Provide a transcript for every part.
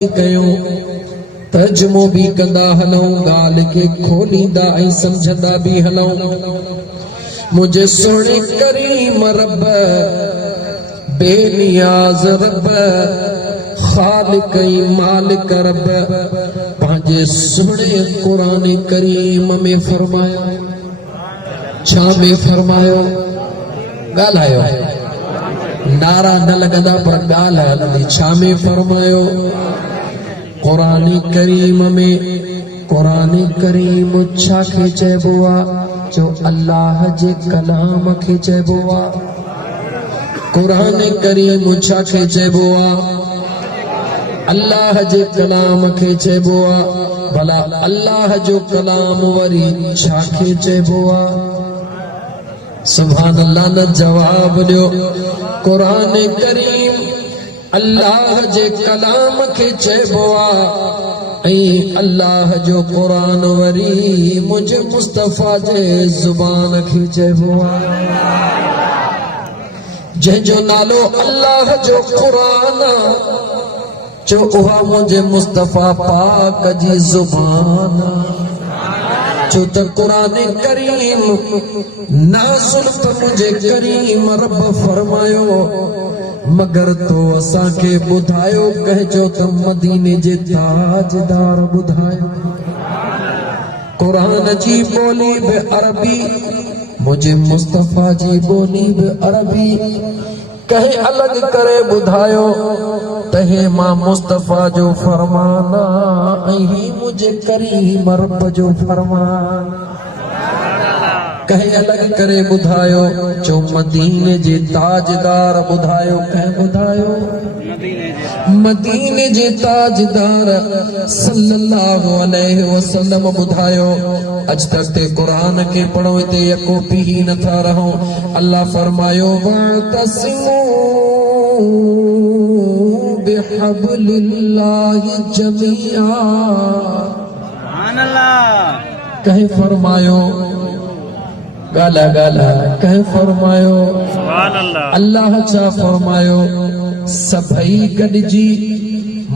कयूं तर्जुमो भी कंदा हलऊं गाल के खोलींदा ऐं समझंदा भी हलऊं। मुझे सोने करीम रब बेनियाज रब खालिक मालिक रब पंहिंजे सुहिणे कुरान करीम में फरमाया छा में फरमायो ॻाल्हायो नारा न लगंदा पर ॻाल्हि हलंदी छा में फरमायो कुरान करीम छा खे चइबो आहे जो अल्लाह जे कलाम खे चइबो आहे। कुरान करीम छा खे चइबो आहे अल्लाह जे कलाम खे चइबो आहे। भला अल्लाह जो कलाम वरी छा खे चइबो आहे। सुभान अल्लाह न जवाब ॾियो। कुरान करीम अल्लाह जे कलाम खे चइबो आहे ऐं अल्लाह जो कुरान वरी मुझे मुस्तफा जे ज़ुबान खे चइबो आहे। जंहिंजो नालो अल्लाह जो कुरान जो उहा मुझे मुस्तफा पाक जी ज़ुबान जो त कुरान करीम ना सुन तो मुझे करीम रब फरमायो मगर तो असां खे ॿुधायो कहजो त मदीने जे ताजदार ॿुधायो। कुरान जी ॿोली बि अरबी मुझे मुस्तफा जी ॿोली बि अरबी कहे अलग करे ॿुधायो तहे मां मुस्तफा जो फरमान ऐं मुझे करीम रब जो फरमान कहे अलग करे ॿुधायो जो मदीने जे ताजदार ॿुधायो कहे ॿुधायो मदीने जे ताजदार सल्लल्लाहु अलैहि वसल्लम ॿुधायो। अज तक ते कुरान के पढ़ो ते यको पी ही नथा रहो। अल्लाह फरमायो वअतसिमू बिहब्लिल्लाहि जमीआ सुभान अल्लाह कहे फरमायो गाला गाला कहे फरमायो सुभान अल्लाह अल्लाह छा फरमायो सभई गॾिजी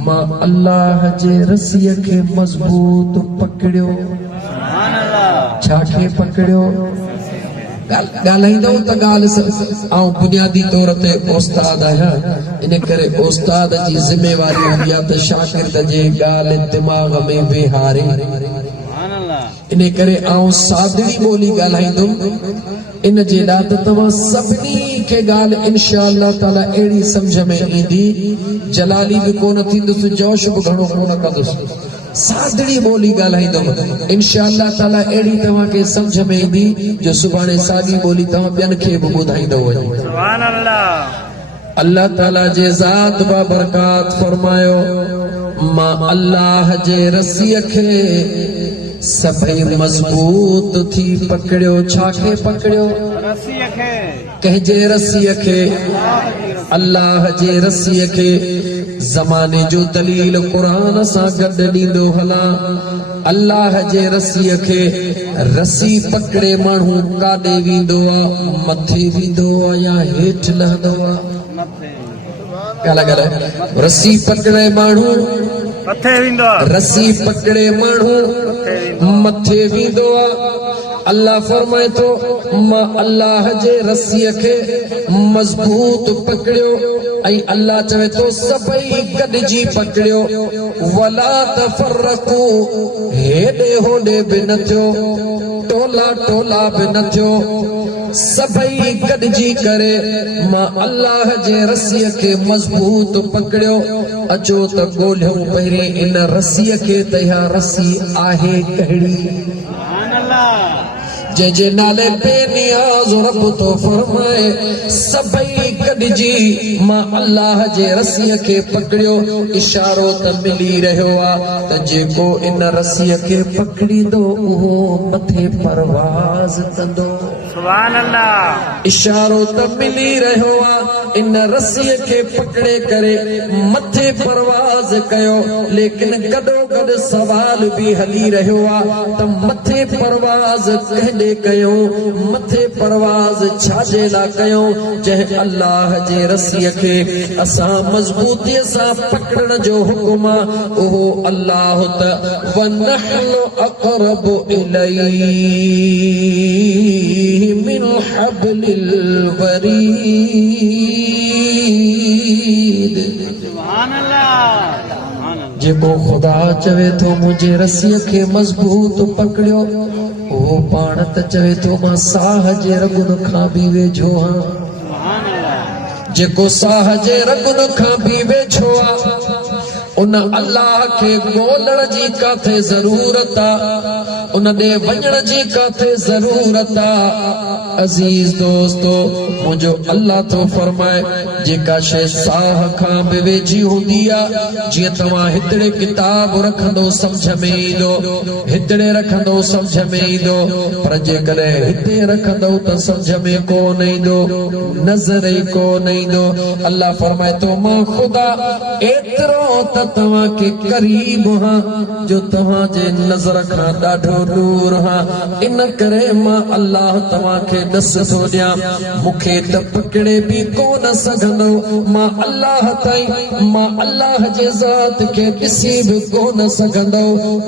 मां अल्लाह जे रसीअ खे मज़बूत पकड़ियो। सुभान अल्लाह छा खे पकड़ियो ॻाल्हाईंदव त ॻाल्हि ऐं बुनियादी तौर ते उस्ताद आहियां इन करे उस्ताद जी ज़िमेवारी हूंदी आहे त शागिर्द जे ॻाल्हि दिमाग़ में वेहारे इन करे आऊं सादड़ी ॿोली ॻाल्हाईंदुमि इन जे लाइ त तव्हां सभिनी खे ॻाल्हि इंशा अल्लाह ताला अहिड़ी सम्झ में ईंदी जलाली बि कोन थींदुसि जोश बि घणो कोन कंदुसि सादड़ी ॿोली ॻाल्हाईंदुमि इंशा अल्लाह ताला अहिड़ी तव्हांखे सम्झ में ईंदी जो सुभाणे साॻी ॿोली तव्हां ॿियनि खे बि ॿुधाईंदो वञो। सुभान अल्लाह अल्लाह ताला जे ज़ात बा बरकात फरमायो मां अल्लाह जे रसीअ खे सभई मजबूत थी पकड़ियो छा खे पकड़ियो रसीअ खे कहजे रसीअ खे अल्लाह जे रसीअ खे ज़माने जो दलील कुरान सां गॾु ॾींदो हलां। अल्लाह जे रसीअ खे रसी पकड़े माण्हू काॾे वेंदो आहे मथे वेंदो आहे या हेठि लहंदो आहे रसी पकड़े माण्हू मथे वेंदो आहे रसी पकड़े माण्हू मथे वेंदो आहे। अल्लाह फरमाए तो मां अल्लाह जे रसीअ खे मज़बूत पकड़ियो ऐं अल्लाह चवे तो सभई गॾिजी पकड़ियो वला तफरकू हेॾे होॾे बि न थियो टोला टोला बि न थियो सभई गॾिजी करे मां अल्लाह जे रसीअ खे मज़बूत पकड़ियो। अचो त ॻोल्हियूं पहिरीं इन रसीअ खे त इहा रसी आहे कहिड़ी जंहिंजे नाले बेनियाज़ रब तो फरमाए सभई गॾिजी मां अल्लाह जे रसीअ खे पकड़ियो। इशारो त मिली रहियो आहे त जेको इन रसीअ खे पकड़ींदो उहो मथे परवाज़ कंदो। सुभान अल्लाह इशारो त मिली रहियो आहे इन रसीअ खे पकड़े करे मथे परवाज़ कयो लेकिन गॾो गॾु सवाल बि हली रहियो आहे त मथे परवाज़ कंहिंजो ले कयो मथे परवाज़ छाजे ला कयो जंहिं अल्लाह जे रस्सीअ खे असां मज़बूतीअ सां पकड़ण जो हुकुम आहे उहो अल्लाह त वनहनु अक़रबु इलैहि मिन हब्लिल वरीद। सुभान अल्लाह। जेको खुदा चवे थो मुंहिंजे रस्सीअ खे मज़बूत पकड़ियो उहो पाण त चवे थो मां साह जे रगुन खां बि वेझो आहियां। जेको साह जे रगुन खां बि वेझो आहे उन अल्लाह खे ॻोल्हण जी काथे ज़रूरत आहे उन ॾे वञण जी काथे ज़रूरत आहे। अज़ीज़ दोस्तो मुंहिंजो अल्लाह थो फरमाए जेका शइ साह खां बि वेझी हूंदी आहे जीअं तव्हां हितड़े किताब रखंदो सम्झ में ईंदो हितड़े रखंदो सम्झ में ईंदो पर जेकॾहिं हिते रखंदो त सम्झ में कोन ईंदो नज़र ई कोन ईंदो। अल्लाह फरमाए थो मां ख़ुदा एतिरो त तव्हांखे करीब हां जो तव्हांजे नज़र खां ॾाढो दूर हां इन करे मां अल्लाह तव्हांखे ॾस थो ॾियां मूंखे त पकड़े बि कोन सघंदो मां अल्लाह ताईं मां अल्लाह जे ज़ात खे ॾिसी बि कोन सघंदो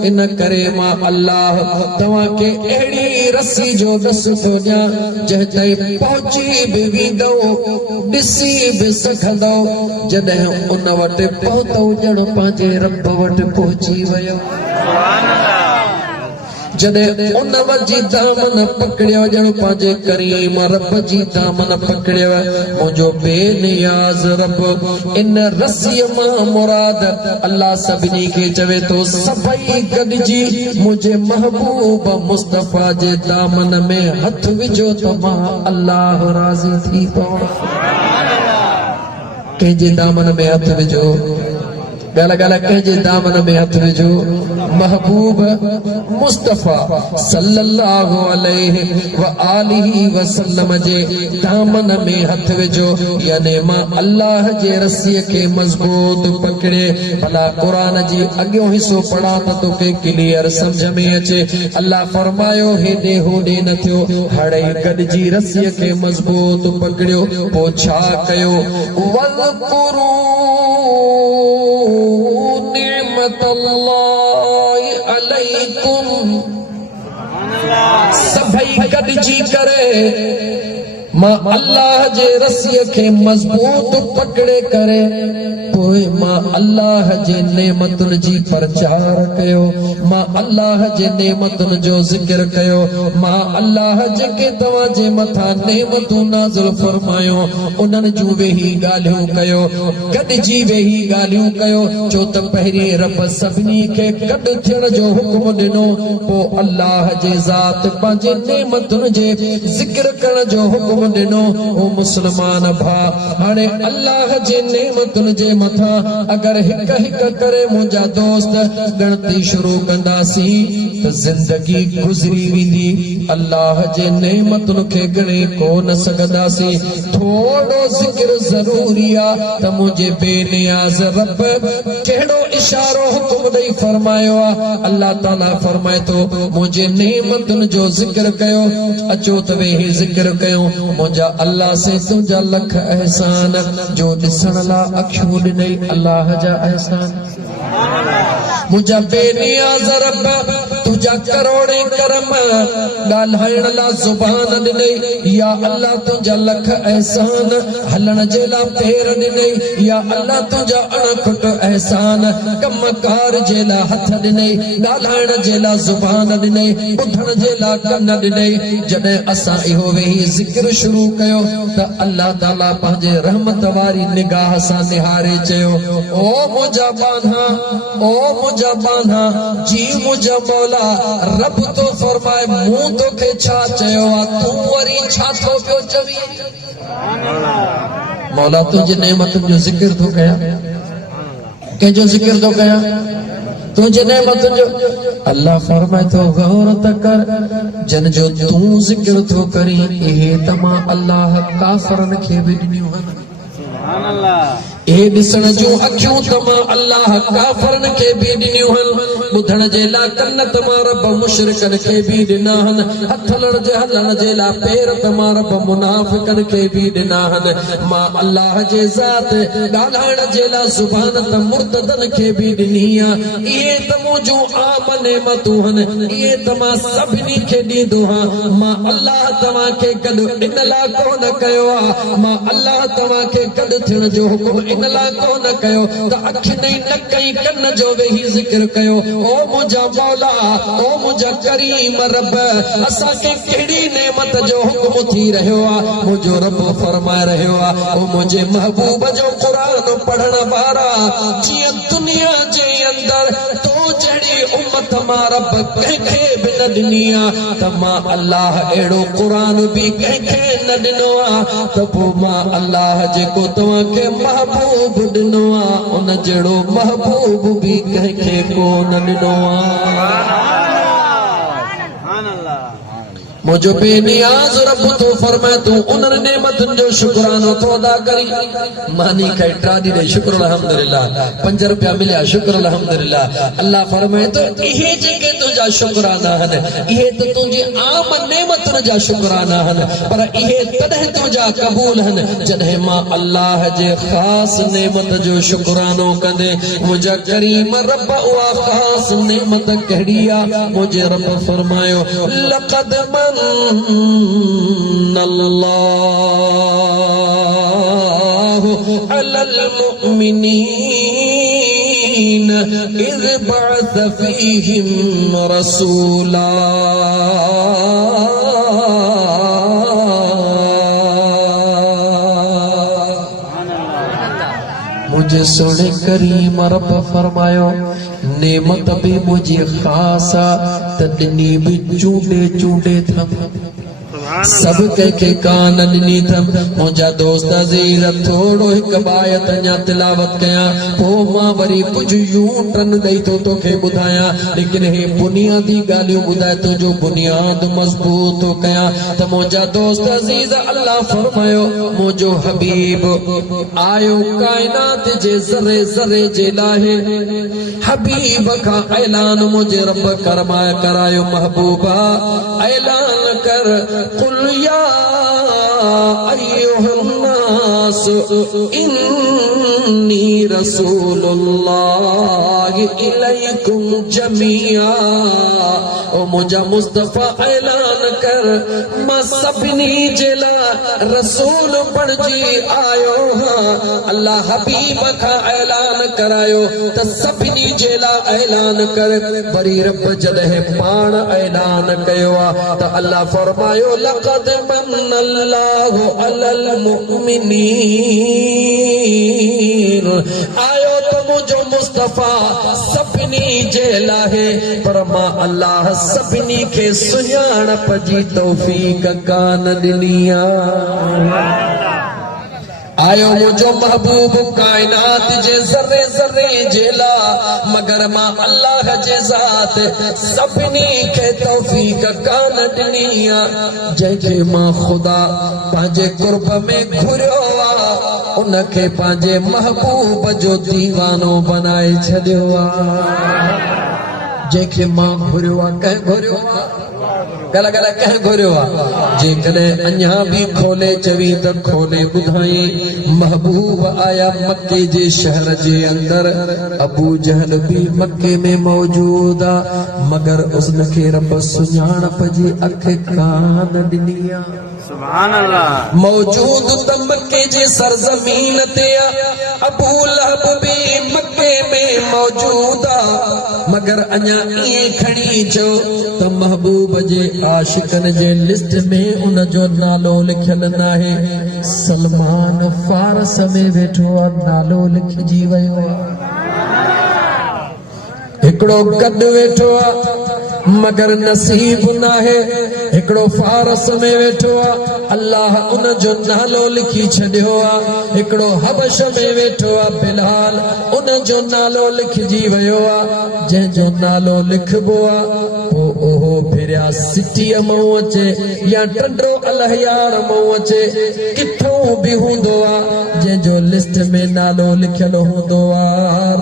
इन करे मां अल्लाह तव्हांखे अहिड़ी रस्सी जो ॾस थो ॾियां जंहिं ताईं पहुची बि वेंदो ॾिसी बि सघंदो जॾहिं उन वटि पहुतो ॼण पंहिंजे रब वटि पहुची वियो। जॾहिं उन जी दामन पकड़ियो ॼण पंहिंजे करीम रब जी दामन पकड़ियो मुंहिंजो बेनियाज़ रब इन रस्सीअ मां मुराद अल्लाह सभिनी खे चवे थो सभई गॾिजी मुंहिंजे महबूब मुस्तफ़ा जे दामन में हथ विझो त मां अल्लाह राज़ी थी पवां। कंहिंजे दामन में हथ विझो गाला गाला कंहिंजे दामन में हथ विझो महबूब मुस्तफ़ा सल्लल्लाहु अलैहि व आलिहि वसल्लम जे दामन में हथ विझो यानी मां अल्लाह जे रस्सीअ खे मज़बूत पकड़े भला क़ुरान जी अॻियों हिसो पढ़ा त तोखे क्लियर सम्झ में अचे। अल्लाह फरमायो हेॾे होॾे न थियो हाणे गॾिजी रस्सीअ खे मज़बूत पकड़ियो पोइ छा कयो वज़कुरू निअमतल्लाहि अलैकुम सभई गॾिजी करे मां अल्लाह जे रस्सीअ खे मज़बूत पकड़े करे पोइ मां अल्लाह जे नेमतुनि जी प्रचार कयो मां अल्लाह जे नेमतुनि जो ज़िक्र कयो मां अल्लाह जेके तव्हां जे मथां नेमतूं नाज़िल फरमायो उन्हनि जूं वेही ॻाल्हियूं कयो गॾिजी वेही ॻाल्हियूं कयो छो त पहिरीं रब सभिनी खे गॾु थियण जो हुकुम ॾिनो पोइ अल्लाह जे ज़ात पंहिंजे नेमतुनि जे ज़िक्र करण जो हुकुम ॾिनो ओ मुस्लमान भाउ हाणे अल्लाह जे नेमतुनि जे मथां अगर हिक हिक करे मुंहिंजा दोस्त गणती शुरू कंदासीं त ज़िंदगी गुज़री वेंदी अल्लाह जे नेमतुनि खे ॻणे कोन सघंदासीं। थोरो ज़िक्र ज़रूरी आहे त मुंहिंजे बेनियाज़ रब कहिड़ो इशारो हुकुम ॾेई फरमायो आहे अल्लाह ताला फरमाए थो मुंहिंजे नेमतुनि जो ज़िक्र कयो अचो त वेही ज़िक्र कयो मुंहिंजा अल्लाह से तुंहिंजा लख एहसान जो ॾिसण लाइ अखियूं ॾिनई अल्लाह जा एहसान मुंहिंजा बेनियाज़ रब तुंहिंजा करोड़े करम ॻाल्हाइण लाइ ज़ुबान ॾिनई या अल्लाह तुंहिंजा लख एहसान हलण जे लाइ पेर ॾिनई या अल्लाह तुंहिंजा अणखुट एहसान कमकार जे लाइ हथ ॾिनई ॻाल्हाइण जे लाइ ज़ुबान ॾिनई ॿुधण जे लाइ कन ॾिनई जॾहिं असां इहो वेही ज़िक्र शुरू कयो त अल्लाह ताला पंहिंजे रहमत वारी निगाह सां निहारे चयो ओ मुंहिंजा बान्हा ओ मुंहिंजा बान्हा जी मुंहिंजा मौला रब तो फरमाए मूं तोखे छा चयो आहे तूं वरी छा थो पियो चवी मौला तुंहिंजी नेमतुनि जो ज़िक्र थो कयां कंहिंजो ज़िक्र थो कयां तुंहिंजे नेमतुनि जो अल्लाह फरमाए थो गौर त कर जन जो तूं ज़िक्र थो करीं इहे त मां अल्लाह काफ़रनि खे बि ॾिनियूं आहिनि। सुभान अल्लाह। ए दिसण जो अखियूं तमा अल्लाह काफरन के भी ॾिनियूं हन, ॿुधण जे लाइ कन तमा रब मुशरिकन के भी ॾिना हन, हथलण जे हलण जे लाइ पेर तमा रब मुनाफ़िकन के भी ॾिना हन। मां अल्लाह जे ज़ात ॻाल्हाइण जे लाइ ज़ुबान त मुर्तदन के भी ॾिनी आहे। इहे त मुंहिंजूं आम नेमतूं हन, इहे त मां सभिनी खे ॾींदो आहियां। मां अल्लाह तव्हां खे गॾु इन लाइ कोन कयो आहे, मां अल्लाह तव्हां खे गॾु थियण जो हुकुम इन लाइ कोन कयो त अखि नहीं न कई कन जो वेही ज़िक्र कयो। ओ मुंहिंजा मौला, ओ मुंहिंजा करीम रब, असां खे कहिड़ी नेमत जो हुकुम थी रहियो आहे। मुंहिंजो रब फरमाए रहियो आहे, ओ मुंहिंजे महबूब जो क़ुरान पढ़ण वारा, जीअं दुनिया जे अंदर तो जहिड़ी उम्मत मां रब कंहिंखे बि न ॾिनी आहे, त मां अल्लाह अहिड़ो क़ुरान बि कंहिंखे न ॾिनो आहे। त पोइ मां अल्लाह जेको तव्हां खे महबूब ॾिनो आहे, उन जहिड़ो महबूब बि कंहिंखे कोन ॾिनो आहे। मुझो बेनियाज रब तो फरमाए तू उन नेमतन जो शुक्रानो तो अदा करी। मानी का ट्राडी दे शुक्र अल्हम्दुलिल्लाह, 5 रुपया मिलिया शुक्र अल्हम्दुलिल्लाह। अल्लाह फरमाए तो इहे जेके तुझा शुक्राना हन, इहे तो तुझी आम नेमतन जा शुक्राना हन, पर इहे तॾहिं तुझा कबूल हन जॾहिं मां अल्लाह जे खास नेमत जो शुक्रानो कंदे। मुझा करीम रब उहा खास नेमत कहिड़ी आहे? मुझे रब फरमायो लक़द अल्लाहु अलल मुमिनीन इज़ बअस फ़ीहिम रसूला। मुझे सोने करीम रब फरमायो नेमत भी मुझे खासा तदनी भी चूंडे चूंडे थम, सब के कान ॾिनी थम। मुंहिंजा दोस्त अज़ीज़ थोड़ो हिकु बायत अञा तिलावत कयां, पोइ मां वरी कुझु यूं टन ॾेई थो तोखे ॿुधायां, लेकिन हे बुनियादी ॻाल्हियूं ॿुधाए तुंहिंजो बुनियाद मज़बूत थो कयां। त मुंहिंजा दोस्त अज़ीज़ अल्लाह फरमायो मुंहिंजो हबीब आयो काइनात जे ज़रे ज़रे जे लाहे, हबीब खां ऐलान मुंहिंजे रब करमाए करायो महबूबा ऐलान कर कुल या अय्युहन्नास इन्नी रसूलुल्लाहि इलैकुम जमीआ। ओ मुंहिंजा मुस्तफ़ा ऐलान कर मां सभिनी जे लाइ रसूल बणिजी आयो हां। अल्लाह हबीब खां ऐलान करायो त सभिनी जे लाइ ऐलान कर। वरी रब जॾहिं पाण ऐलान कयो आहे त अल्लाह फरमायो लक़द मन्नल्लाहु अलल मुमिनीन। आयो त मुंहिंजो मुस्तफ़ा सभिनी जे लाइ, पर मां अल्लाह सभिनी खे सुञाणप जी तौफ़ीक़ कान ॾिनी आहे। आयो मुझो महबूब कायनात जे ज़रे ज़रे जे ला, मगर मां अल्लाह जे ज़ात सभिनी खे तौफ़ीक़ कान ॾिनी आहे। जंहिंखे मां ख़ुदा पंहिंजे कुर्ब में घुरियो आहे, उनखे पंहिंजे महबूब जो दीवानो बनाए छॾियो आहे। जंहिंखे मां घुरियो आहे, कंहिं घुरियो आहे? गल गल कह घुरियो आहे? जेकॾहिं अञा बि खोले चवी त खोले ॿुधाई। महबूब आया मक्के जे शहर जे अंदर, अबू जहल भी मक्के में मौजूद आहे, मगर उसनखे रब सुञाणप जी अख कान ॾिनी आहे। सुभान अल्लाह। मौजूद त मक्के जे सरज़मीन ते आहे, अबू लहब भी मक्के में मौजूद आहे, मगर अञा ईअं खणी चो त महबूब जे आशिकन जे लिस्ट में उन जो नालो लिखियल न आहे। सलमान फारस में वेठो आहे, नालो लिखिजी वियो आहे। हिकिड़ो गॾु वेठो आहे, मगर नसीब ना है एकड़ो फारस में वेठो आ अल्लाह उन जो नालो लिखी छड़ियो आ एकड़ो हबश में वेठो आ बिलाल उन जो नालो लिखजी वयो आ जे जो नालो लिखबो आ ओहो फिरिया सिटी मऊ अचे या टंडो अलहयार मऊ अचे किथों भी हुंदो आ जे जो लिस्ट में नालो लिखल हुंदो आ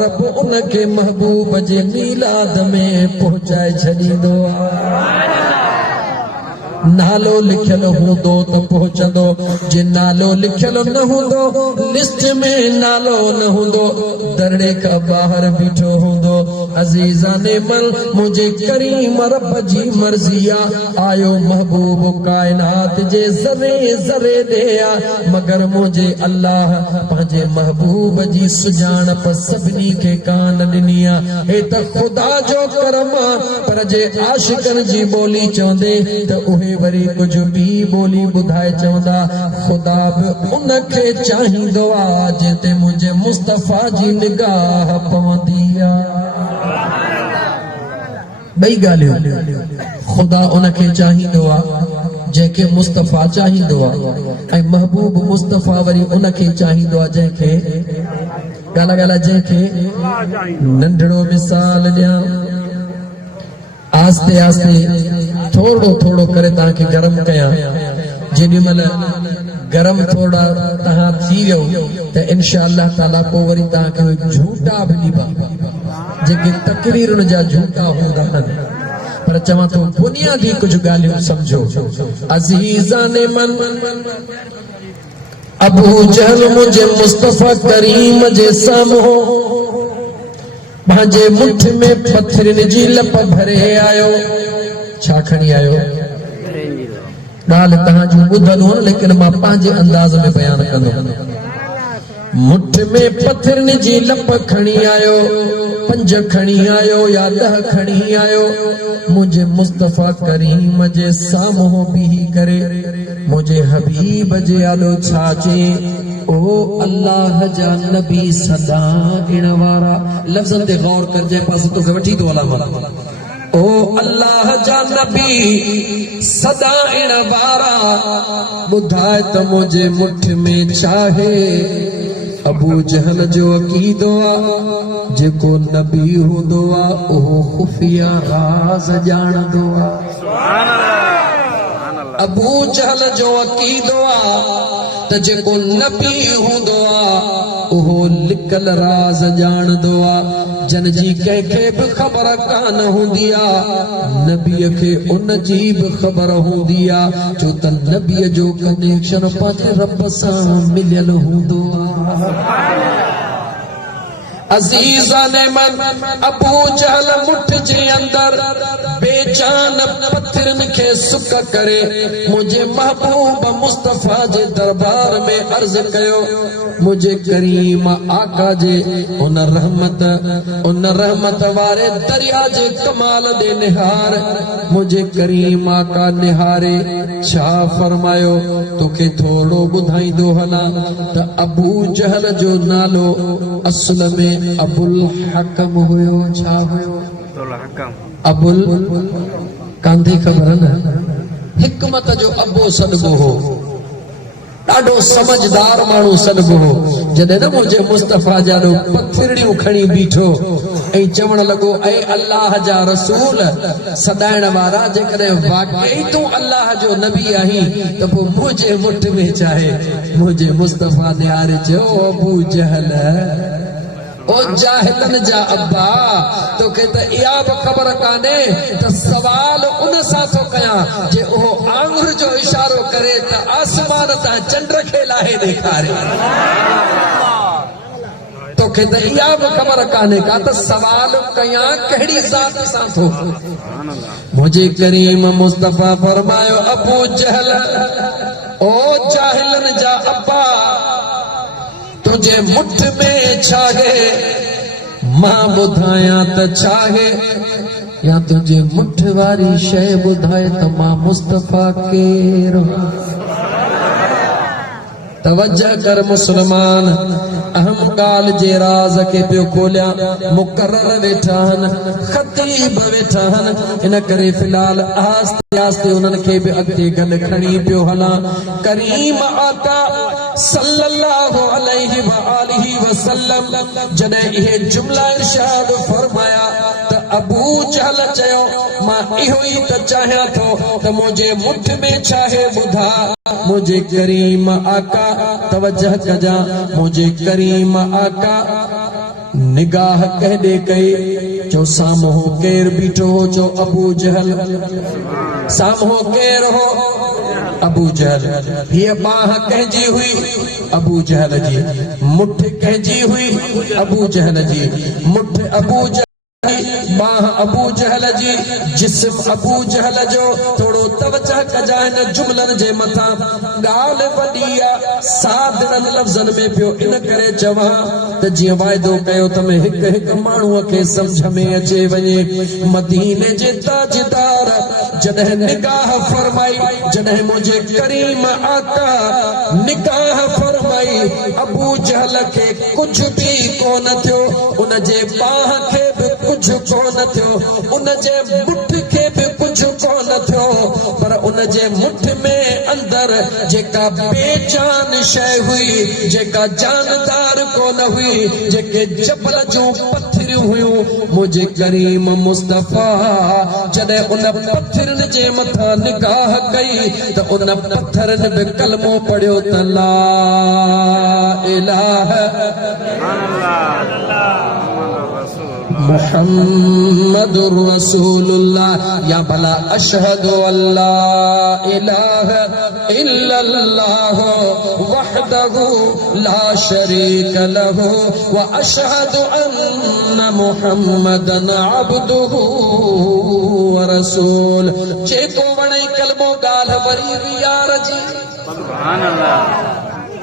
रब उन के महबूब जे मीलाद में पहुंचाए छॾींदो आ नालो लिखल हूंदो त पहुचंदो जे नालो लिखल न हूंदो लिस्ट में नालो न हूंदो दरड़े का बाहर बीठो हूंदो अजीज़ाने मल मुझे करीम रब जी मर्जिया आयो महबूब कायनात जे ज़रे ज़रे दे आ मगर मुझे अल्लाह पंहिंजे महबूब जी सुजाणप सभिनी खे कान ॾिनी आ हे त ख़ुदा जो करम आ पर जे आशिकनि जी ॿोली चवंदे त उहे वरी कुछ भी बोली बुधाए चवंदा खुदा भी उनके चाहिंदो आ जेते मुझे मुस्तफा जी निगाह पवंदी आ बई ॻाल्हियूं खुदा उनके चाहिंदो आ जेके मुस्तफा चाहिंदो आ ऐं महबूब मुस्तफा वरी उनके चाहिंदो आ जेके गाला गाला जेके नंढड़ो मिसाल ॾियां आस्ते आस्ते थोड़ो थोड़ो करे ताके गरम कया जेडी मल गरम थोड़ा तहा थी वियो त इंशाअल्लाह ताला को वरी ताके झूठा भी ॾिबा जेके तकरीरुन जा झूठा हूंदा पर चवा तो बुनियादी कुछ ॻाल्हियूं समझो अज़ीज़ाने मन अबू जहल मुझे मुस्तफा करीम जे साम्हूं भांजे मुठ में पत्थरन जी लप भरे आयो छा खणी आयो ॻाल्हि तहां जूं ॿुधल हुन लेकिन मां पंहिंजे अंदाज़ में बयान कंदो मुठ में पत्थरन जी लप खणी आयो 5 खणी आयो या 10 खणी आयो मुझे मुस्तफा करीम जे साम्हूं बीही करे मुझे हबीब जे आलो छाचे ओ अल्लाह जा नबी सदा ॾिण वारा लफ़्ज़न ते गौर कर जे पास तो वठी तो अलामा ओ अल्लाह जा नबी सदा ॾिण वारा ॿुधाए त मुझे मुठ में चाहे अबू जहल जो अकीदो आ जेको नबी हूंदो आ ओहो खुफिया राज ॼाणंदो आ अबू जहल जो अकीदो आ त जेको नबी हूंदो आ ओहो लिकल राज ॼाणंदो आ जन जी कंहिंखे बि ख़बर कान हूंदी आ नबीअ खे उन जी बि ख़बर हूंदी आ छो त नबीअ जो कनेक्शन पंहिंजे रब सां मिलियल हूंदो आ अज़ीज़ाने मन अबू जहल मुठ जे अंदर बेजान पत्थरन के सुक करे मुझे महबूब मुस्तफा जे दरबार में अर्ज कयो मुझे करीम आका जे उन रहमत वारे दरिया जे कमाल दे निहार मुझे करीम आका निहारे छा फरमायो तोखे थोड़ो ॿुधाईंदो हला त अबू जहल जो नालो असल में अबुल हकम हुयो छा हुयो अबुल कांधी ख़बर न हिकमत जो अबो सदगो हो ॾाढो समझदार माण्हू सदगो हो जॾहिं न मुझे मुस्तफा जा पत्थरियूं खणी बीठो ऐं चवण लॻो ऐ अल्लाह जा रसूल सदाइण वारा जेकॾहिं वाकई तूं अल्लाह जो नबी आहीं त पोइ मुंहिंजे मुठ में चाहे मुंहिंजे मुस्तफा निहारे चयो अबू जहल ओ जाहिलन जा अब्बा तोखे त इहा बि ख़बर कान्हे त सवाल उन सां थो कयां जे उहो आंगुर जो इशारो करे त आसमान तां चंड खे लाहे ॾेखारे तोखे त इहा बि ख़बर कान्हे का त सवाल कयां कहिड़ी ज़ात सां थो मुझे करीम मुस्तफा फरमायो अबू जहल ओ जाहिलन जा अब्बा तुझे मुठ में छाहे मां ॿुधायां त छाहे या तुझे मुठ वारी शइ ॿुधाए त मां मुस्तफा केर तवज्जह कर मुसलमान, अहम गाल जे राज के पियो खोलिया, मुकर्रर वेठान, खतीब वेठान, इन करे फिलहाल आस्ते आस्ते उन्हनि खे बि अॻिते गॾु खणी पियो हलां। करीम आका सल्लल्लाहु अलैहि व आलिहि वसल्लम जॾहिं इहे जुमला इरशाद फरमाया त अबू जहल चयो, मां इहो ई त चाहियां थो त मुंहिंजे मुठ में छाहे ॿुधा। मुझे करीम आका तवज्जह कजा, मुझे करीम आका निगाह कहदे कई, जो साम्हूं केर बीठो हो, जो अबू जहल। साम्हूं केर हो? अबू जहल। ये बाह कहजी हुई अबू जहल जी, मुठ कहजी हुई अबू जहल जी, मुठ अबू जहल, बाह अबू जहल जी, जिस्म अबू जहल जो। थोड़ो तवज्जह कजा इन जुमलन जे मथा, गाल वडी आ, सादरन लफ्ज़न में पियो इन करे चवां त जीअं वाइदो कयो त मैं हिक हिक माण्हूअ खे समझ में अचे वञे। मदीने जे ताजदार जॾहिं निगाह फरमाई, जॾहिं मुझे करीम आका निगाह फरमाई, अबू जहल खे कुछ भी कोन थियो, उन जे बाह खे भी कुछ कोन थियो, उन जे मुठ खे भी कुछ कोन थियो, पर उन जे मुठ में अंदर जेका बेजान शय हुई, जेका जानदार कोन हुई, जेके जबल जूं पत्थरियूं हुयूं, मुझे करीम मुस्तफा जॾहिं उन पत्थरनि जे मथां निगाह कई त उन पत्थरनि बि कलमो पढ़ियो त ला इलाहा मुहम्मदुर रसूलुल्लाह, या भला अशहदु अल्ला इलाहा इल्लल्लाह वहदहु ला शरीक लहु व अशहदु अन्न मुहम्मदन अब्दुहु व रसूल। जेको वणे कलमो गाल वरी यार जी, सुभान अल्लाह।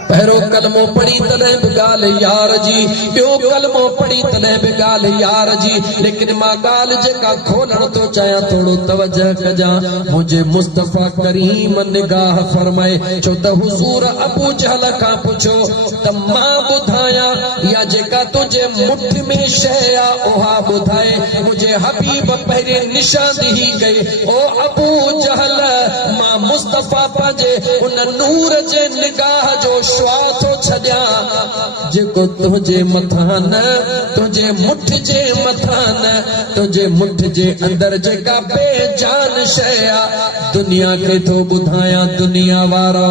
पहिरो कलमो पढ़ी तॾहिं बि ॻाल्हि यार जी, ॿियो कलमो पढ़ी तॾहिं बि ॻाल्हि यार जी। लेकिन मां ॻाल्हि जेका खोलण थो चाहियां, थोड़ो तवज्जह कजां। मुंहिंजे मुस्तफ़ा करीम निगाह फरमाए, छो त हुज़ूर अबू जहल खां पुछो त मां ॿुधायां या जेका तुंहिंजे मुठ में शइ आ उहा ॿुधाए। मुंहिंजे हबीब पहिरें निशानी ही कई, ओ अबू जहल, मां मुस्तफ़ा पंहिंजे उन नूर जे निगाह जो थो छॾियां जेको तुंहिंजे मथां न, तुंहिंजे मुठ जे मथां न, तुंहिंजे मुठ जे अंदर जेका बेजान शइ आ, दुनिया खे थो ॿुधायां। दुनिया वारो,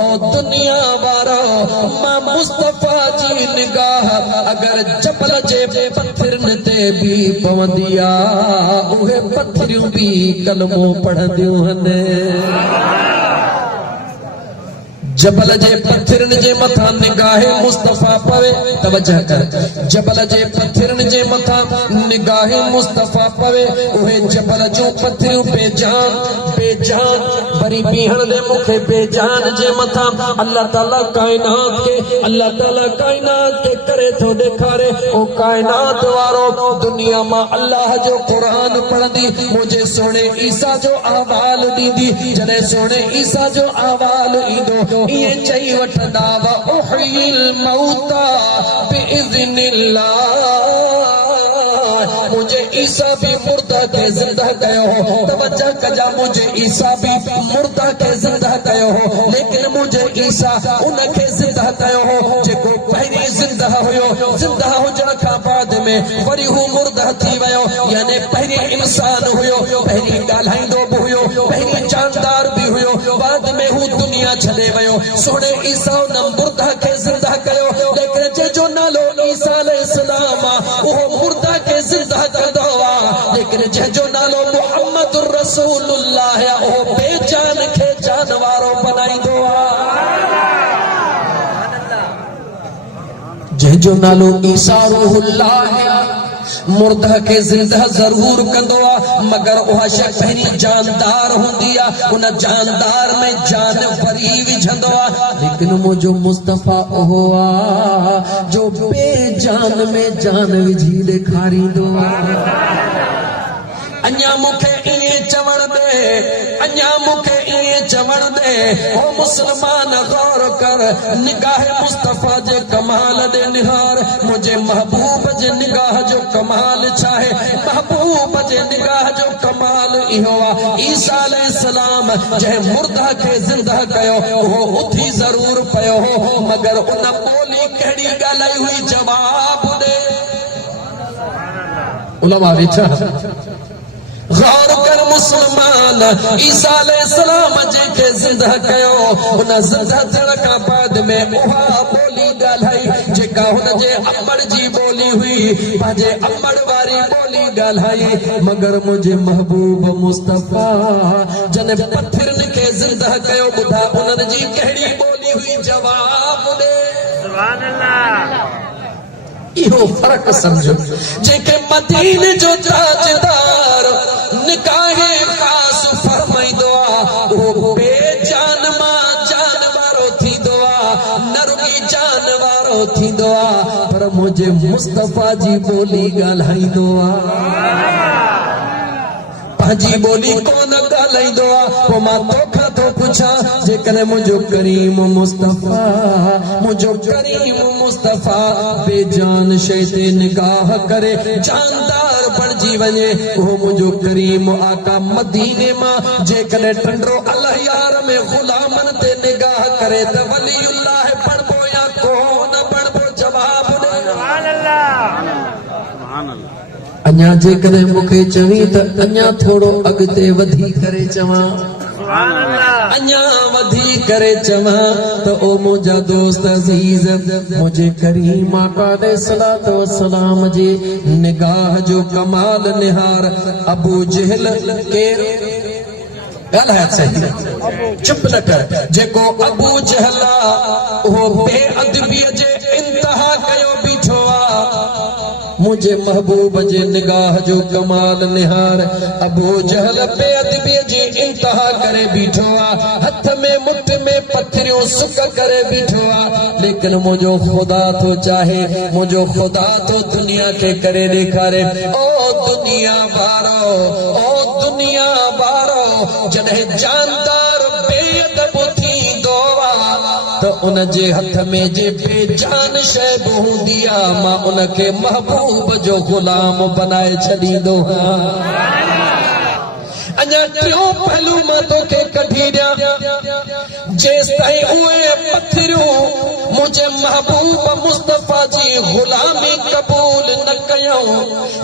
ओ दुनिया वारो, मां मुस्तफ़ा जी निगाह अगर जबल जे पत्थरनि ते बि पवंदी आ, उहे पत्थरियूं बि कलमो पढ़ंदियूं आहिनि। जबल जे पत्थरनि जे मथां निगाह मुस्तफ़ा पवे, तवज्जह कर, जबल जे पत्थरनि जे मथां निगाह मुस्तफ़ा पवे, उहे जबल जूं पत्थरियूं बेजान बेजान वरी बीहण दे मूंखे बेजान जे मथां अल्लाह ताला कायनात के करे थो ॾेखारे। ओ कायनात वारो, दुनिया मां अल्लाह जो क़ुरान पढ़ंदी, मुझे सोने ईसा जो अहवाल ॾींदी। जॾहिं सोने ईसा जो अहवाल ईंदो, ये चई वठंदा व उहिल मौता बिइज़्निल्लाह, मुझे ईसा भी मुर्दा के जिंदा कयो हो। तवज्जह कजा, मुझे ईसा भी मुर्दा के जिंदा कयो हो, लेकिन मुझे ईसा उनखे जिंदा कयो हो जेको पहिरीं जिंदा हुयो। जिंदा हुजण खां बाद में वरी हू मुर्दा थी वियो, यानी पहिरीं इंसान हुयो, पहिरीं ॻाल्हाईंदो बि हुयो, पहिरीं जानदार भी हुयो, बाद में हू दुनिया छॾे वियो। सोने ईसा उन मुर्दा के जिंदा कयो, लेकिन जंहिंजो नालो ईसा अलैहिस्सलाम आ, उहो मुर्दा के जिंदा कंदो आ, लेकिन जंहिंजो नालो मुहम्मदुर रसूलुल्लाह आ, उहो बेजान खे जान वारो बनाईंदो आ। जंहिंजो नालो ईसा रूहुल्लाह आ, मुर्दा के जिंदा जरूर कंदो आ, मगर उहा शइ पहिरीं जानदार हूंदी आ, उन जानदार में जान वरी विझंदो आ। लेकिन मुंहिंजो मुस्तफ़ा उहो आ जो बेजान में जान विझी ॾेखारींदो आ। अञा मूंखे ईअं चवण दे, अञा मूंखे ईअं चवण दे ओ मुसलमान गौर कर निगाह मुस्तफा जे कमाल दे निहार मुझे महबूब जे निगाह जो कमाल चाहे महबूब जे निगाह जो कमाल इहो ईसा अलैहिस्सलाम जे मुर्दा के जिंदा कयो वो उठी जरूर पयो मगर उन बोली कड़ी गालाई हुई जवाब दे उलमा विचा गौर कर मुसलमान ईसा अलैहिस्सलाम जे के जिंदा कयो उन जिंदा थियण खां बाद में उहा बोली ॻाल्हाई जेका हुन जे अम्बड़ जी बोली हुई पंहिंजे अम्बड़ वारी बोली ॻाल्हाई मगर मुंहिंजे महबूब मुस्तफा जने पत्थरनि खे जिंदा कयो ॿुधा उन्हनि जी कहिड़ी बोली हुई जवाब ॾे सुभान अल्लाह इहो फर्क समझो जेके मदीने जो ताजदार निकाहे खास फरमाइदो ओ बेजान मां जानवारो थींदो न रुगी जानवारो थींदो पर मुझे मुस्तफा जी बोली ॻाल्हाईंदो पंहिंजी बोली कोन ॻाल्हाईंदो पोइ मां तोखां थो पुछां जेकॾहिं मुंहिंजो करीम मुस्तफा बेजान शइ ते निगाह करे जानदार बणिजी वञे उहो मुंहिंजो करीम आका मदीने मां जेकॾहिं टंडरो अल्लाह यार में गुलामनि ते निगाह करे त वलीउल्लाह पढ़बो या को न पढ़बो जवाब ॾे सुभान अल्लाह अञा जेकॾहिं मूंखे चवी त अञा थोरो अॻिते वधी करे चवां अञा वधी करे चवां त ओ मुंहिंजा दोस्त अज़ीज़ मुंहिंजे करीम आका अलैहिस्सलातु वस्सलाम जी निगाह जो कमाल निहार अबू जहल केरु ॻाल्हाए सही चुप न कर जेको अबू जहल उहो बेअदबीअ जे इंतहा कयो बीठो मुझे महबूब जे निगाह जो कमाल निहार अबू जहल बेअदबी जी इंतहा करे बीठो हथ में मुठ में पत्थरियों सुक करे बीठो लेकिन मुझो खुदा तो चाहे मुझो खुदा तो दुनिया के करे दिखारे ओ दुनिया बारो जॾहिं जानदार बेअदब थींदो तो उन जे हथ में जे बेजान शइ हूंदी मां उनखे महबूब जो गुलाम बनाए छॾींदो अञा टियों पहलू मां तोखे कढी ॾियां जेसिताईं उहे पत्थरियूं मुंहिंजे महबूब मुस्तफा जी गुलामी क़बूल न कयूं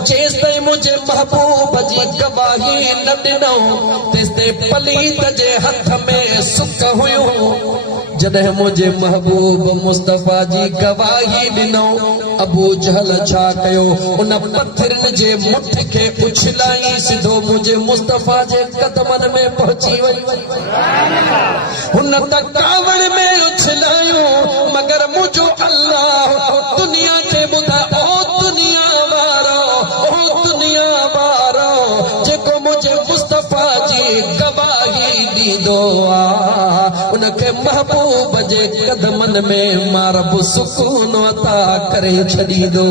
जेसिताईं मुंहिंजे महबूब जी गवाही न ॾिनऊं तेसिताईं पलीत जे हथ में सुक हुयूं जॾहिं मुंहिंजे महबूब मुस्तफा जी गवाही ॾिनो अबू जहल छा कयो उन पत्थरनि जे मुठ खे उछलाई सिधो मुंहिंजे मुस्तफा जे कदमनि में पहुची वई हुन त कावड़ में उछलायूं मगर मुंहिंजो अल्लाह दुनिया खे ॿुधाए ओ दुनिया वारो जेको मुंहिंजे मुस्तफा जी गवाही ॾींदो उनखे महबूब जे कदमनि में मां रब सुकून अता करे छॾींदो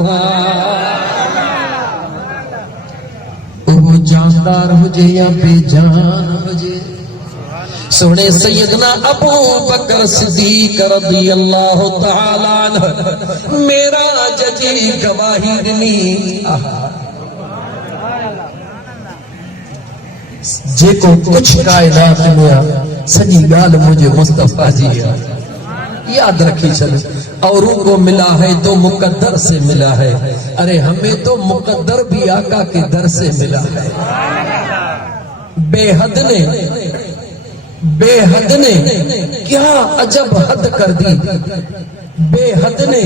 उहो जानदार हुजे या बेजान हुजे सोने सैयदना अबू बकर सिद्दीक रज़ी अल्लाह तआला अन्हु मेराज जी गवाही ॾिनी जेको कुछ कायनात में सॼी ॻाल्हि मुंहिंजे मुस्तफा जी याद रखी चल औरों को मिला है तो मुकद्दर से मिला है अरे हमें तो मुकद्दर भी आका के दर से मिला है बेहद ने क्या अजब हद कर दी बेहद ने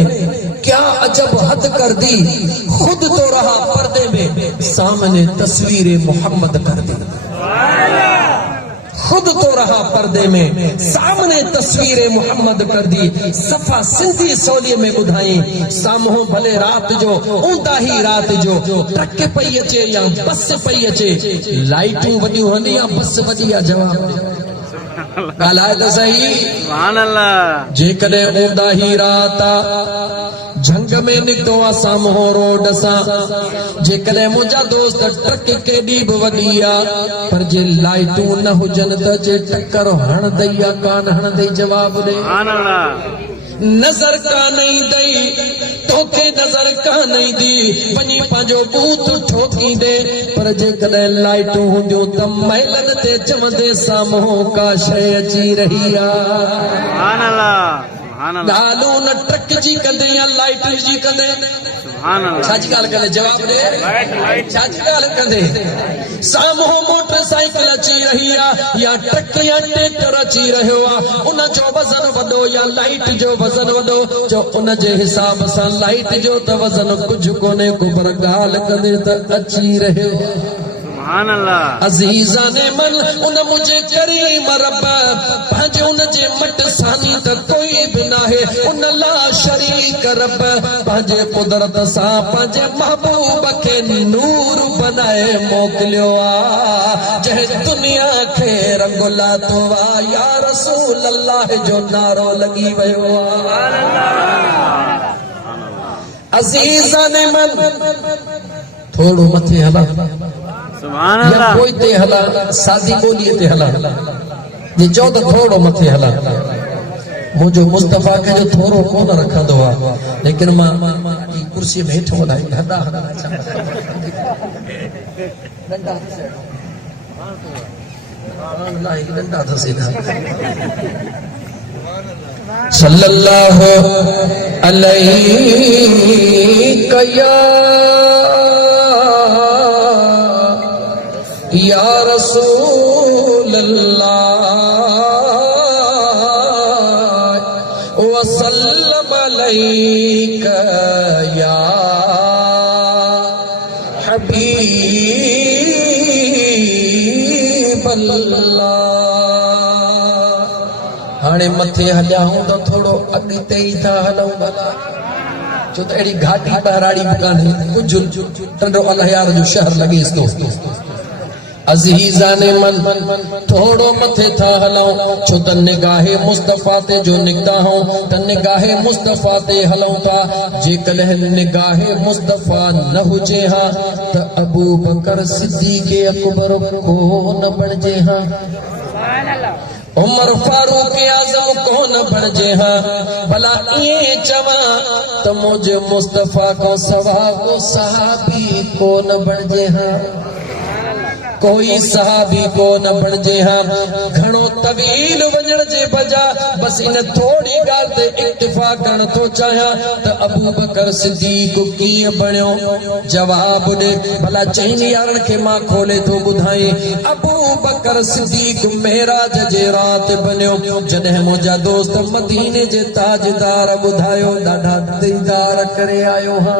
क्या अजब हद कर दी खुद तो रहा पर्दे में सामने तस्वीर मोहम्मद कर दी खुद तो रहा पर्दे में सामने तस्वीर मोहम्मद कर दी सफा सिंधी सोलिए में ॿुधाई साम्हूं भले रात जो ऊंदा ही रात जो ट्रक पई अचे या बस पई अचे लाइटूं वॾियूं हली या बस वॾी या जवाब ॻाल्हाए त सही सुभान अल्लाह जेकॾहिं ऊंदा ही रात झंग में निकतो आसां मोह रोड सां जेकॾहिं मुंहिंजा दोस्त ट्रक केॾी बि वॾी आहे पर जे लाइटूं न हुजनि त जे टकर हणंदई या कान हणंदई जवाब ॾे नज़र कान ईंदई तोखे नज़र कान ईंदी वञी पंहिंजो बूथ ठोकी ॾे पर जेकॾहिं लाइटूं हूंदियूं त महिलनि ते चवंदे साम्हूं का शइ अची रही आहे ॻाल्हियूं न ट्रक जी कंदे या लाइट जी कंदे छाजी ॻाल्हि कंदे जवाब ॾे छाजी ॻाल्हि कंदे साम्हूं मोटरसाइकिल अची रही आहे या ट्रक या ट्रैक्टर अची रहियो आहे उन जो वज़न वॾो या लाइट जो वज़न वॾो जो उन जे हिसाब सां लाइट जो त वज़न कुझु कोन्हे को पर ॻाल्हि कंदे त अची रहियो अज़ीज़ाने मन उन मुझे करीम रब पंहिंजे उन जे मट सानी त कोई बि नाहे उन ला शरीक रब पंहिंजे कुदरत सां पंहिंजे महबूब खे नूर बनाए मोकिलियो आहे जंहिं दुनिया खे रंग लातो आहे या रसूल अल्लाह जो नारो लॻी वियो आहे अज़ीज़ाने मन थोड़ो मथे हला या कोई ते हला सादी बोली ते हला ये चओ त थोड़ो मथे हला मुझो मुस्तफा के जो थोड़ो कोन रखंदो आहे लेकिन मां कुर्सी में हेठि वधाई हदा हदा नंढा थसे सल्लल्लाहु अलैहि या रसूल अल्लाह वसल्लम अलैका या हबीब अल्लाह हाणे मथे हलिया हूं त थोड़ो अॻिते ई था हलूं भला छो त अहिड़ी घाटी बहराड़ी बि कान्हे कुझु टंडो अलहयार जो शहर लॻेसि थो अज़ीज़ाने मन थोड़ो मथे था हलूं छो त निगाहे मुस्तफा ते जो निकता हूं त निगाहे मुस्तफा ते हलूं था जेकॾहिं निगाहे मुस्तफा न हुजे हा त अबू बकर सिद्दीक़ अकबर कोन बणिजे हा उमर फारूक आज़म कोन बणिजे हा भला ईअं चवां त मुंहिंजे मुस्तफा खां सवा को सहाबी कोन बणिजे हा कोई सहाबी को न बणिजे हा घणो तवील वञण जे बजा बस इन थोड़ी ॻाल्हि ते इक्तिफा करण थो चाहियां त अबू बकर सिद्दीक़ कीअं बणियो जवाब ॾे भला चइनि यारनि खे मां खोले थो ॿुधाए अबू बकर सिद्दीक़ मेराज जे राति बणियो जॾहिं मुंहिंजा दोस्त मदीने जे ताजदार ॿुधायो ॾाढा दीदार करे आयो हा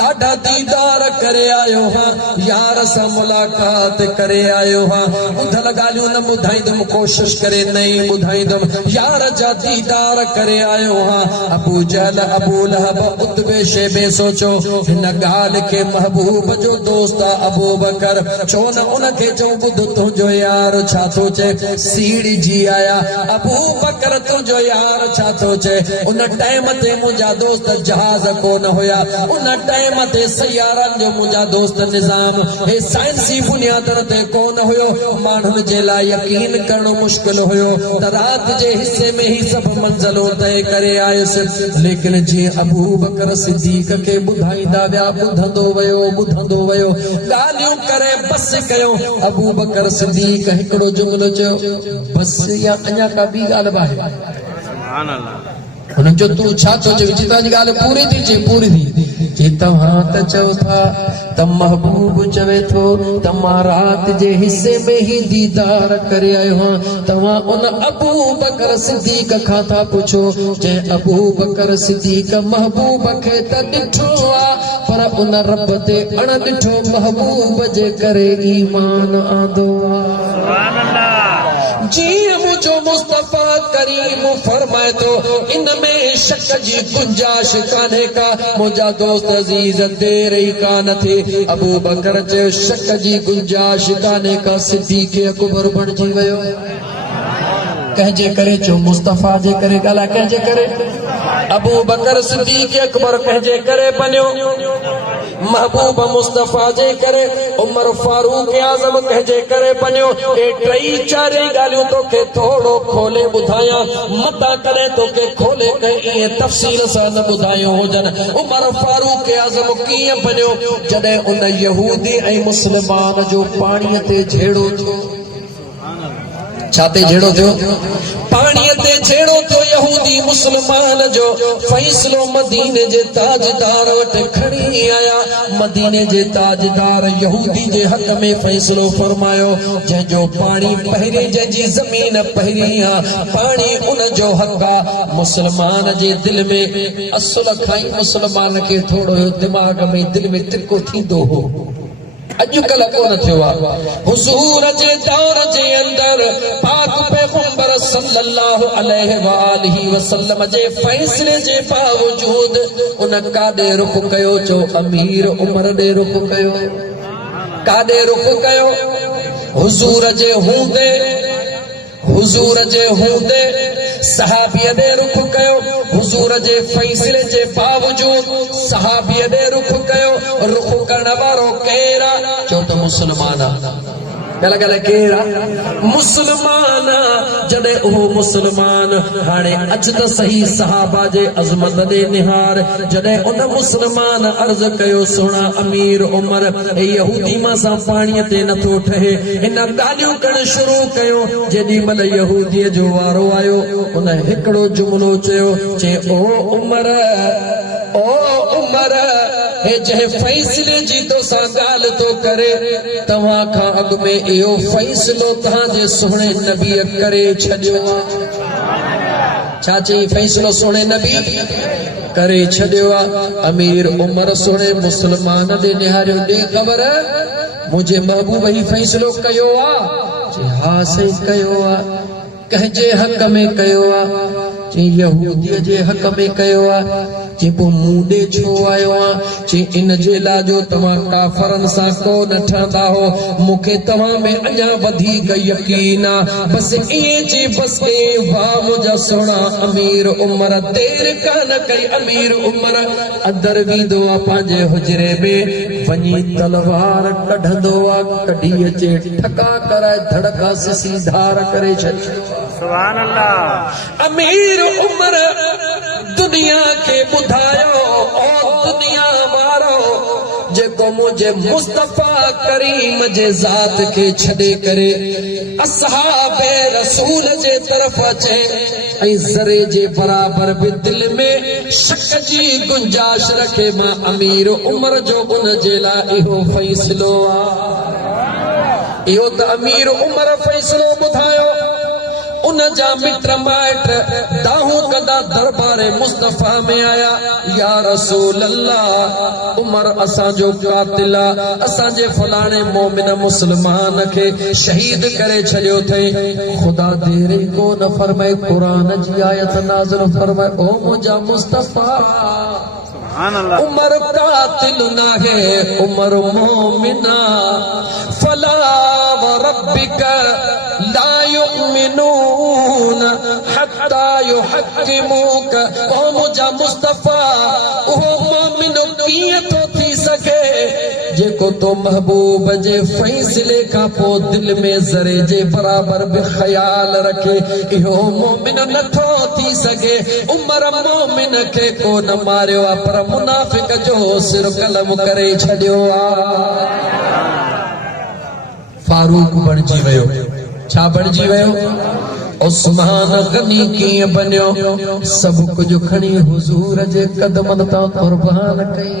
ॾाढा दीदार करे आयो हां यार सां मुलाक़ात करे आयो हां ॿुधल ॻाल्हियूं न ॿुधाईंदुमि कोशिश करे नहीं ॿुधाईंदुमि यार जा दीदार करे आयो हां अबू जहल अबू लहब उतबे शेबे सोचो हिन ॻाल्हि खे महबूब जो दोस्त आहे अबू बकर छो न उनखे चऊं ॿुध तुंहिंजो यार छा थो चए सीड़ी जी आया अबू बकर तुंहिंजो यार छा थो चए उन टाइम ते मुंहिंजा दोस्त जहाज कोन हुया उन टाइम ते सयारनि जो मुंहिंजा दोस्त निज़ाम हे साइंसी बुनियादनि ते कोन हुयो माण्हुनि जे लाइ यकीन करणो मुश्किल हुयो त राति जे हिसे में ही सभु मंज़िलूं तय करे आयुसि लेकिन जीअं अबू बकर सिद्दीक़ खे ॿुधाईंदा विया ॿुधंदो वियो ॻाल्हियूं करे बस कयो अबू बकर सिद्दीक़ हिकिड़ो जुमिलो चयो बस या अञा का ॿी ॻाल्हि बि आहे हुननि जो तूं छा थो चए तव्हांजी ॻाल्हि पूरी थी चए पूरी थी जे तव्हां त चओ था त महबूब चवे थो त मां राति जे हिसे में ही दीदार करे आयो आहियां तव्हां उन अबू बकर सिद्दीक़ खां था पुछो जंहिं अबू बकर सिद्दीक़ महबूब खे त ॾिठो आहे पर उन रब ते अण ॾिठो महबूब जे करे ईमान आंदो आहे जीअं मुंहिंजो मुस्तफा करीम फरमाए थो इन में शक जी गुंजाइश कान्हे का मुंहिंजा दोस्त अज़ीज़ देर ई कान थी अबू बकर चयो शक जी गुंजाइश कान्हे का सिद्दीक़ अकबर बणिजी वियो कंहिंजे करे चयो मुस्तफा जे करे ॻाल्हाए कंहिंजे करे अबू बकर सिद्दीक़ अकबर कहजे करे बन्यो, महबूब मुस्तफा जे करे उमर फारूक आज़म कहजे करे बन्यो। ए टई चारे गालियों तो के थोड़ो खोले बुधाया, मता करे तो के खोले कहीं तफसील सा न बुधायो होजन। उमर फारूक आज़म किए बन्यो जडे उन यहूदी ऐ मुसलमान जो पानी ते झेड़ो थो, छाते झेड़ो थो, पानी ते झेड़ो थो यहूदी मुसलमान जो फैसलो मदीने जे ताजदार वट खणी आया। मदीने जे ताजदार यहूदी जे हक में फैसलो फरमायो, जंहिंजो पानी पहिरे जंहिंजी ज़मीन पहिरी आ, पानी उन जो हक आ। मुसलमान जे दिल में असुल खाई मुसलमान के थोड़ो दिमाग में दिल में तिरको थींदो हो, अॼुकल्ह कोन थियो आहे। हुज़ूर जे दौर जे अंदर पाक पैगंबर सल्लल्लाहु अलैहि वालिहि वसल्लम जे फैसले जे बावजूद उन काॾे रुख कयो, चो अमीर उमर ॾे रुख कयो, काॾे रुख कयो। हुज़ूर जे हूंदे सहाबीअ ॾे रुख कयो, हुज़ूर जे फैसले जे बावजूद सहाबीअ ॾे रुख कयो। रुख करण वारो केरु आहे? चो त मुसलमान आहे। गल गल केरु आहे? मुसलमान। जॾहिं उहो मुसलमान हाणे अच त सही सहाबा जे अज़मत ॾे निहार। जॾहिं उन मुसलमान अर्ज़ कयो, सुहिणा अमीर उमर, ए यहूदी मां सां पाणीअ ते नथो ठहे, इन ॻाल्हियूं करण शुरू कयो। जेॾी महिल यहूदीअ जो वारो आयो, उन हिकिड़ो जुमिलो चयो, चे ओ उमर, हे जंहिं फैसले जी तोसां ॻाल्हि तो करे, तव्हां खां अॻु में इहो फैसलो तव्हांजे सुहिणे नबीअ करे छॾियो आहे। छा चई? फैसलो सुहिणे नबी करे छॾियो आहे। अमीर उमर सुहिणे मुसलमान ॾे निहारियो, ॾे ख़बर मुंहिंजे महबूब ही फैसलो कयो आहे? हा सही कयो आहे। कंहिंजे हक़ में कयो आहे? यहूदीअ जे हक़ में कयो आहे। जे पोइ मूं ॾे छो आयो आहे? जे इन जे लाइ जो तव्हां काफ़रनि सां कोन ठहंदा हो, मूंखे तव्हां में अञा वधीक यकीन आहे। बसि इएं जी बसि वाह मुंहिंजा सुहिणा अमीर उमर। देर कान कई अमीर उमर अंदर वेंदो आहे पंहिंजे हुजरे में, वञी तलवार कढंदो आहे, कढी अचे ठका कराए धड़का सिसी धार करे छॾियो। सुभान अल्लाह। अमीर उमर दुनिया के बुधायो, ओ दुनिया वारो, जेको मुझे मुस्तफा करीम जे ज़ात के छॾे करे असहाबे रसूल जे तरफ़ अचे, ऐं ज़रे जे बराबर भी दिल में शक जी गुंजाइश रखे। मां अमीर उमर जो उन जे लाइ इहो फैसलो आहे। इहो त अमीर उमर फैसलो ॿुधायो। उन जा मिट माइट दाहूं कंदा दरबार मुस्तफा में आया, या रसूल अल्लाह, उमर असांजो कातिल आहे, असांजे फलाणे मोमिन मुसलमान खे शहीद करे छॾियो अथई। ख़ुदा देर ई कोन फरमाए, क़ुरान जी आयत नाज़िल फरमाए, ओ मुंहिंजा मुस्तफा, उमर कातिल नाहे, उमर मोमिना। फला व रब्बिक ला युमिनून हत्ता युहक्किमूक। ओ मुंहिंजा मुस्तफा, उहो मोमिन कीअं थो थी सघे जेको तो महबूब जे फैसले खां पोइ दिल में ज़रे जे बराबर भी ख्याल रखे? इहो मोमिन नथो थी सघे। उमर मोमिन खे कोन मारियो आहे, पर मुनाफ़िक जो सिर कलम करे छॾियो आहे। फारूक बणिजी वियो। छा बणिजी वियो? उस्मान गनी कीअं बनियो? सभु कुझु खणी हुज़ूर जे कदमनि तां कुर्बान कई।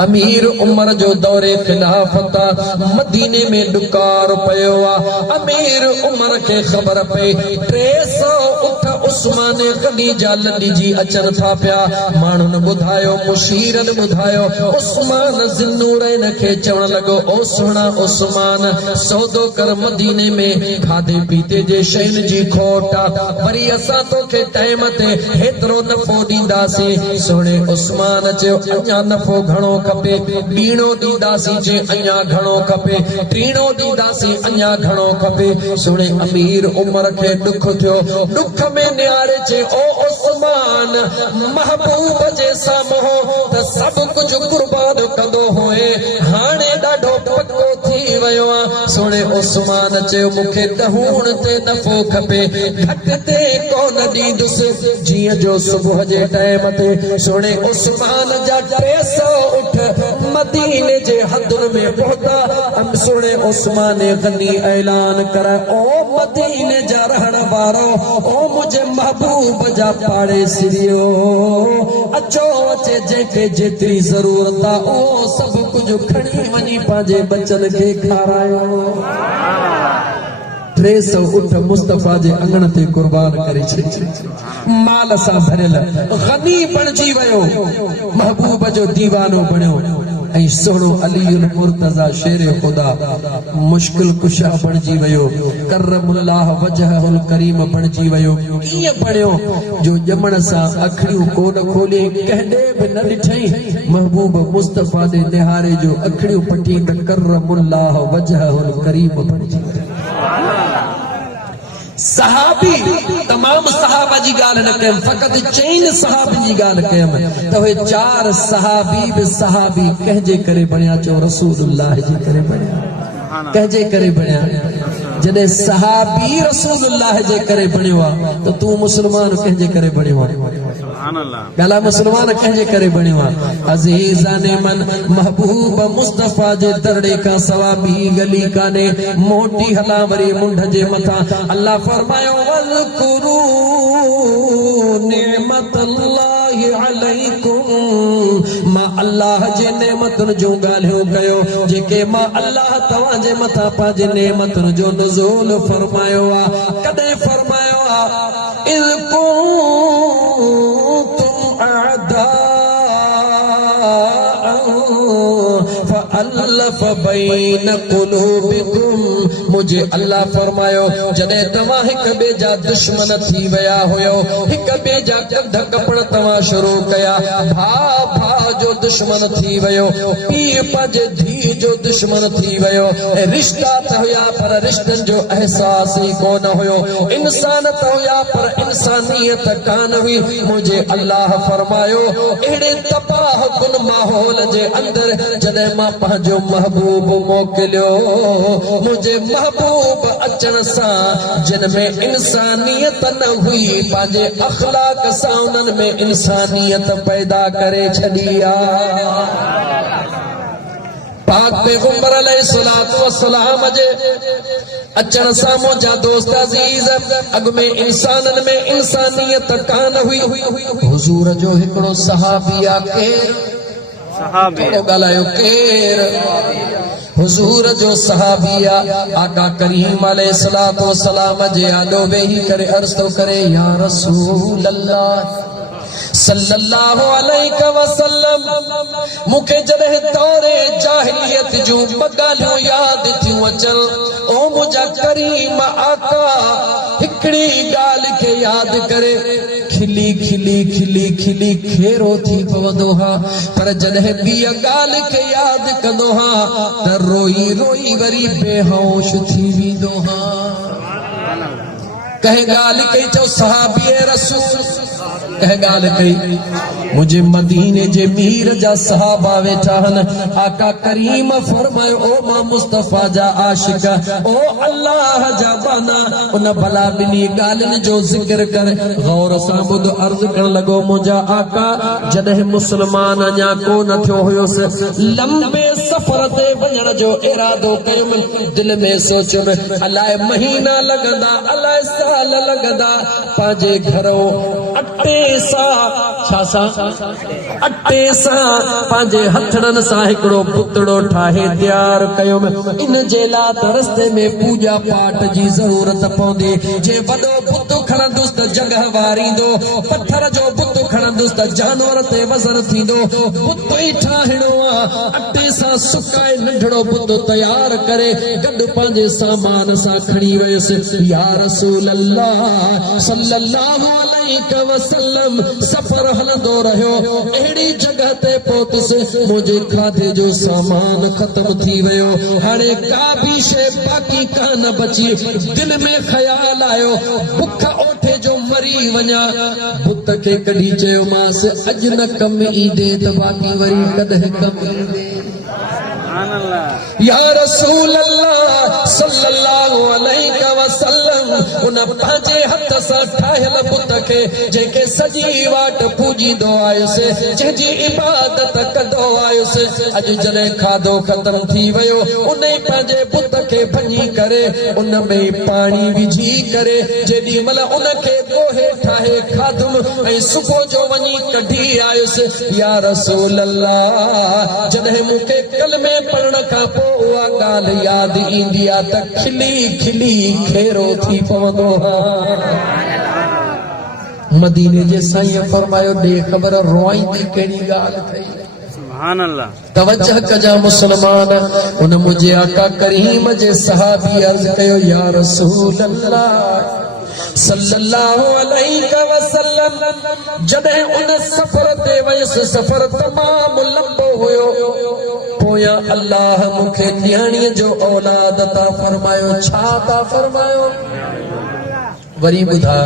अमीर उमर जो दौरे खिलाफत मदीने में डुकार पयो आहे। अमीर उमर के खबर पे 300 उठ उस्मान गनी जा लॾिजी अचनि था पिया। माण्हुनि ॿुधायो, मुशीरनि ॿुधायो, उस्मान ज़िन्नूरैन खे चवण लॻो, ओ सुहिणा उस्मान, सौदो कर मदीने में खाधे पीते जे शयुनि जी खोट आहे, वरी असां तोखे टाइम ते हेतिरो नफ़ो ॾींदासीं। सुहिणे उस्मान चयो, अञा नफ़ो घणो खपे? ॿीणो ॾींदासीं। जे अञा घणो खपे? टीणो ॾींदासीं। अञा घणो खपे? सुहिणे अमीर उमर खे दुख थियो। दुख में न्यारे चे ओ उस्मान महबूब जे साम्हूं त सब कुछ कुर्बान कंदो होए हाणे ॾाढो पको थी वियो आ सोणे उस्मान चयो मूंखे ॾहूण ते नफ़ो खपे घट ते कोन ॾींदुसि जीअं जो सुबुह जे टाइम ते सोणे उस्मान जा 300 उठ मदीने जे हदुनि में पहुता सोणे उस्मान गनी ऐलान करे ओ मदीने जा रहण वारो ओ मुझे महबूब जा पाड़े सिरियो अचो अचे जेके जेतिरी ज़रूरत आ ओ सभु कुझु खणी वञी पंहिंजे बचन खे खारायो 300 उठ मुस्तफा जे अंगण ते कुर्बान करे छॾी माल सां भरियल गनी बणिजी वियो महबूब जो दीवानो बणियो ऐं सोणो अलीउल मुर्तज़ा शेर खुदा मुश्किल कुशा बणिजी वियो करमुल्लाह वजहुल करीम बणिजी वियो कीअं बणियो जो ॼमण सां अखियूं कोन खोले कंहिं बि न ॾिठई महबूब मुस्तफा जे निहारे जो अखियूं पटी त करमुल्लाह वजहुल करीम बणिजी वियो सहाबी तमाम सहाबा जी गाल न कयम फकत 4 सहाबी जी गाल कयम त वे 4 सहाबी बि सहाबी कहजे करे बणिया चो रसूलुल्लाह जी करे बणिया कहजे करे बणिया जॾहिं सहाबी रसूलुल्लाह जे करे बणियो आ त तू मुस्लमान कहजे करे बणियो आ गला मुस्लमान कहजे करे बणियो आ अज़ीज़ाने मन महबूब मुस्तफा जे दरड़े का सवा बी गली काने मोटी हलावरी मुंड जे मथा अल्लाह फरमायो वज़कुरू निअमतल्लाहि अलैकुम मां अल्लाह जे नेमतुन जो गालियो कयो जेके मां अल्लाह तवां जे मथा पांजे नेमतुन जो नुज़ूल फरमायो आ कदे फरमायो आ इज़ अल्लाह बैन कुलूबिकुम मुझे अल्लाह फरमायो जॾहिं तव्हां हिक ॿिए जा दुश्मन थी विया हुयो हिक ॿिए जा कंध कपड़ तव्हां शुरू कया भाउ भाउ जो दुश्मन थी वियो पीउ पंहिंजे धीउ जो दुश्मन थी वियो ऐं रिश्ता त हुया पर रिश्तनि जो अहसास ई कोन हुयो इंसान त हुया पर इंसानियत कान हुई मुझे अल्लाह फरमायो अहिड़े तबाह कुन माहौल जे अंदर जॾहिं मां पंहिंजो महबूब मोकिलियो मुझे महबूब अचण सां जिन में इंसानियत न हुई पंहिंजे अखलाक सां उन्हनि में इंसानियत पैदा करे छॾी आहे पाक पैगंबर अलैहिस्सलातु वस्सलाम जे अचण सां मुंहिंजा दोस्त अज़ीज़ अॻु में इंसाननि में इंसानियत कान हुई हुज़ूर जो हिकिड़ो सहाबी आहे हुजूर जो सहाबिया आका करीम अलैहिस्सलातु वस्सलाम जे आॾो वेही करे अर्ज़ तो करे या रसूल अल्लाह सल्लल्लाहु अलैहि वसल्लम मूंखे जॾहिं दौरे जाहिलियत जूं ॻाल्हियूं यादि थियूं अचनि ओ मुंहिंजा करीम आका हिकिड़ी ॻाल्हि खे यादि करे खिली खिली खिली खिली खेरो थी पवंदो हा पर जॾहिं ॿिया ॻाल्हि खे यादि कंदो हा त रोई रोई वरी बेहोश थी वेंदो हा कंहिं ॻाल्हि कई चओ सहाबी रसूल कंहिं ॻाल्हि कई मुझे मदीने जे मीर जा सहाबा वेठा हन आका करीम फरमायो ओ मां मुस्तफा जा आशिक ओ अल्लाह जा बाना उन भला ॿिनी ॻाल्हियुनि जो ज़िक्र कर गौर सां ॿुध अर्ज़ करण लॻो मुंहिंजा आका जॾहिं मुस्लमान अञा कोन थियो हुयुसि लंबे सफ़र ते वञण जो इरादो कयुमि दिलि में सोचियुमि अलाए महीना लॻंदा अलाए साल लॻंदा पंहिंजे घरों अटे सां पंहिंजे हथड़नि सां हिकिड़ो पुतड़ो ठाहे तयारु कयुमि इन जे लाइ त रस्ते में पूजा पाठ जी ज़रूरत पवंदी जे वॾो बुत खणंदुसि त जॻह वारींदो पत्थर जो बुत खणंदुसि त जानवर ते वज़न थींदो बुत ई ठाहिणो आहे अटे सां सुकाए नंढड़ो बुतो तैयार करे गड पांजे सामान सा खणी वयस या रसूल अल्लाह सल्लल्लाहु अलैहि वसल्लम सफर हलंदो रहियो एड़ी जगह ते पहुतिस मुझे खाधे जो सामान खत्म थी वयो हाणे का भी शे बाकी कान बची दिल में ख्याल आयो भुख ओठे जो मरी वञा बुत के कढी चयो मास अज न कम ईंदे त बाकी वरी कदे कम ईंदे या रसूल अल्लाह सल्लल्लाहु अलैहि वसल्लम उन पांजे हथ सां ठाहियल बुत खे जेके सॼी वाट पूजींदो आयुसि जंहिंजी इबादत कंदो आयुसि अॼु जॾहिं खाधो ख़तम थी वियो उन ई पंहिंजे बुत खे भञी करे उन में पाणी विझी करे जेॾी महिल उन खे ॻोहे ठाहे खाधुमि ऐं सुबुह जो वञी कढी आयुसि या रसूल अल्लाह जॾहिं मूंखे कलमे पढ़ण खां पोइ उहा ॻाल्हि यादि ईंदी आहे त खिली खिली खेरो थी पवंदो मदीने जे साईं फरमायो ॾे ख़बर रोईंदी कहिड़ी ॻाल्हि थई सुभान अल्लाह तवज्जह कजा मुसलमान उन मुझे आका करीम जे सहाबी अर्ज कयो या रसूल अल्लाह सल्लल्लाहु अलैहि वसल्लम जॾहिं उन सफ़र ते वयसि सफ़र तमाम लंबो हुयो पोया अल्लाह मूंखे न्याणीअ जो औलाद ता फरमायो छा ता फरमायो वरी ॿुधा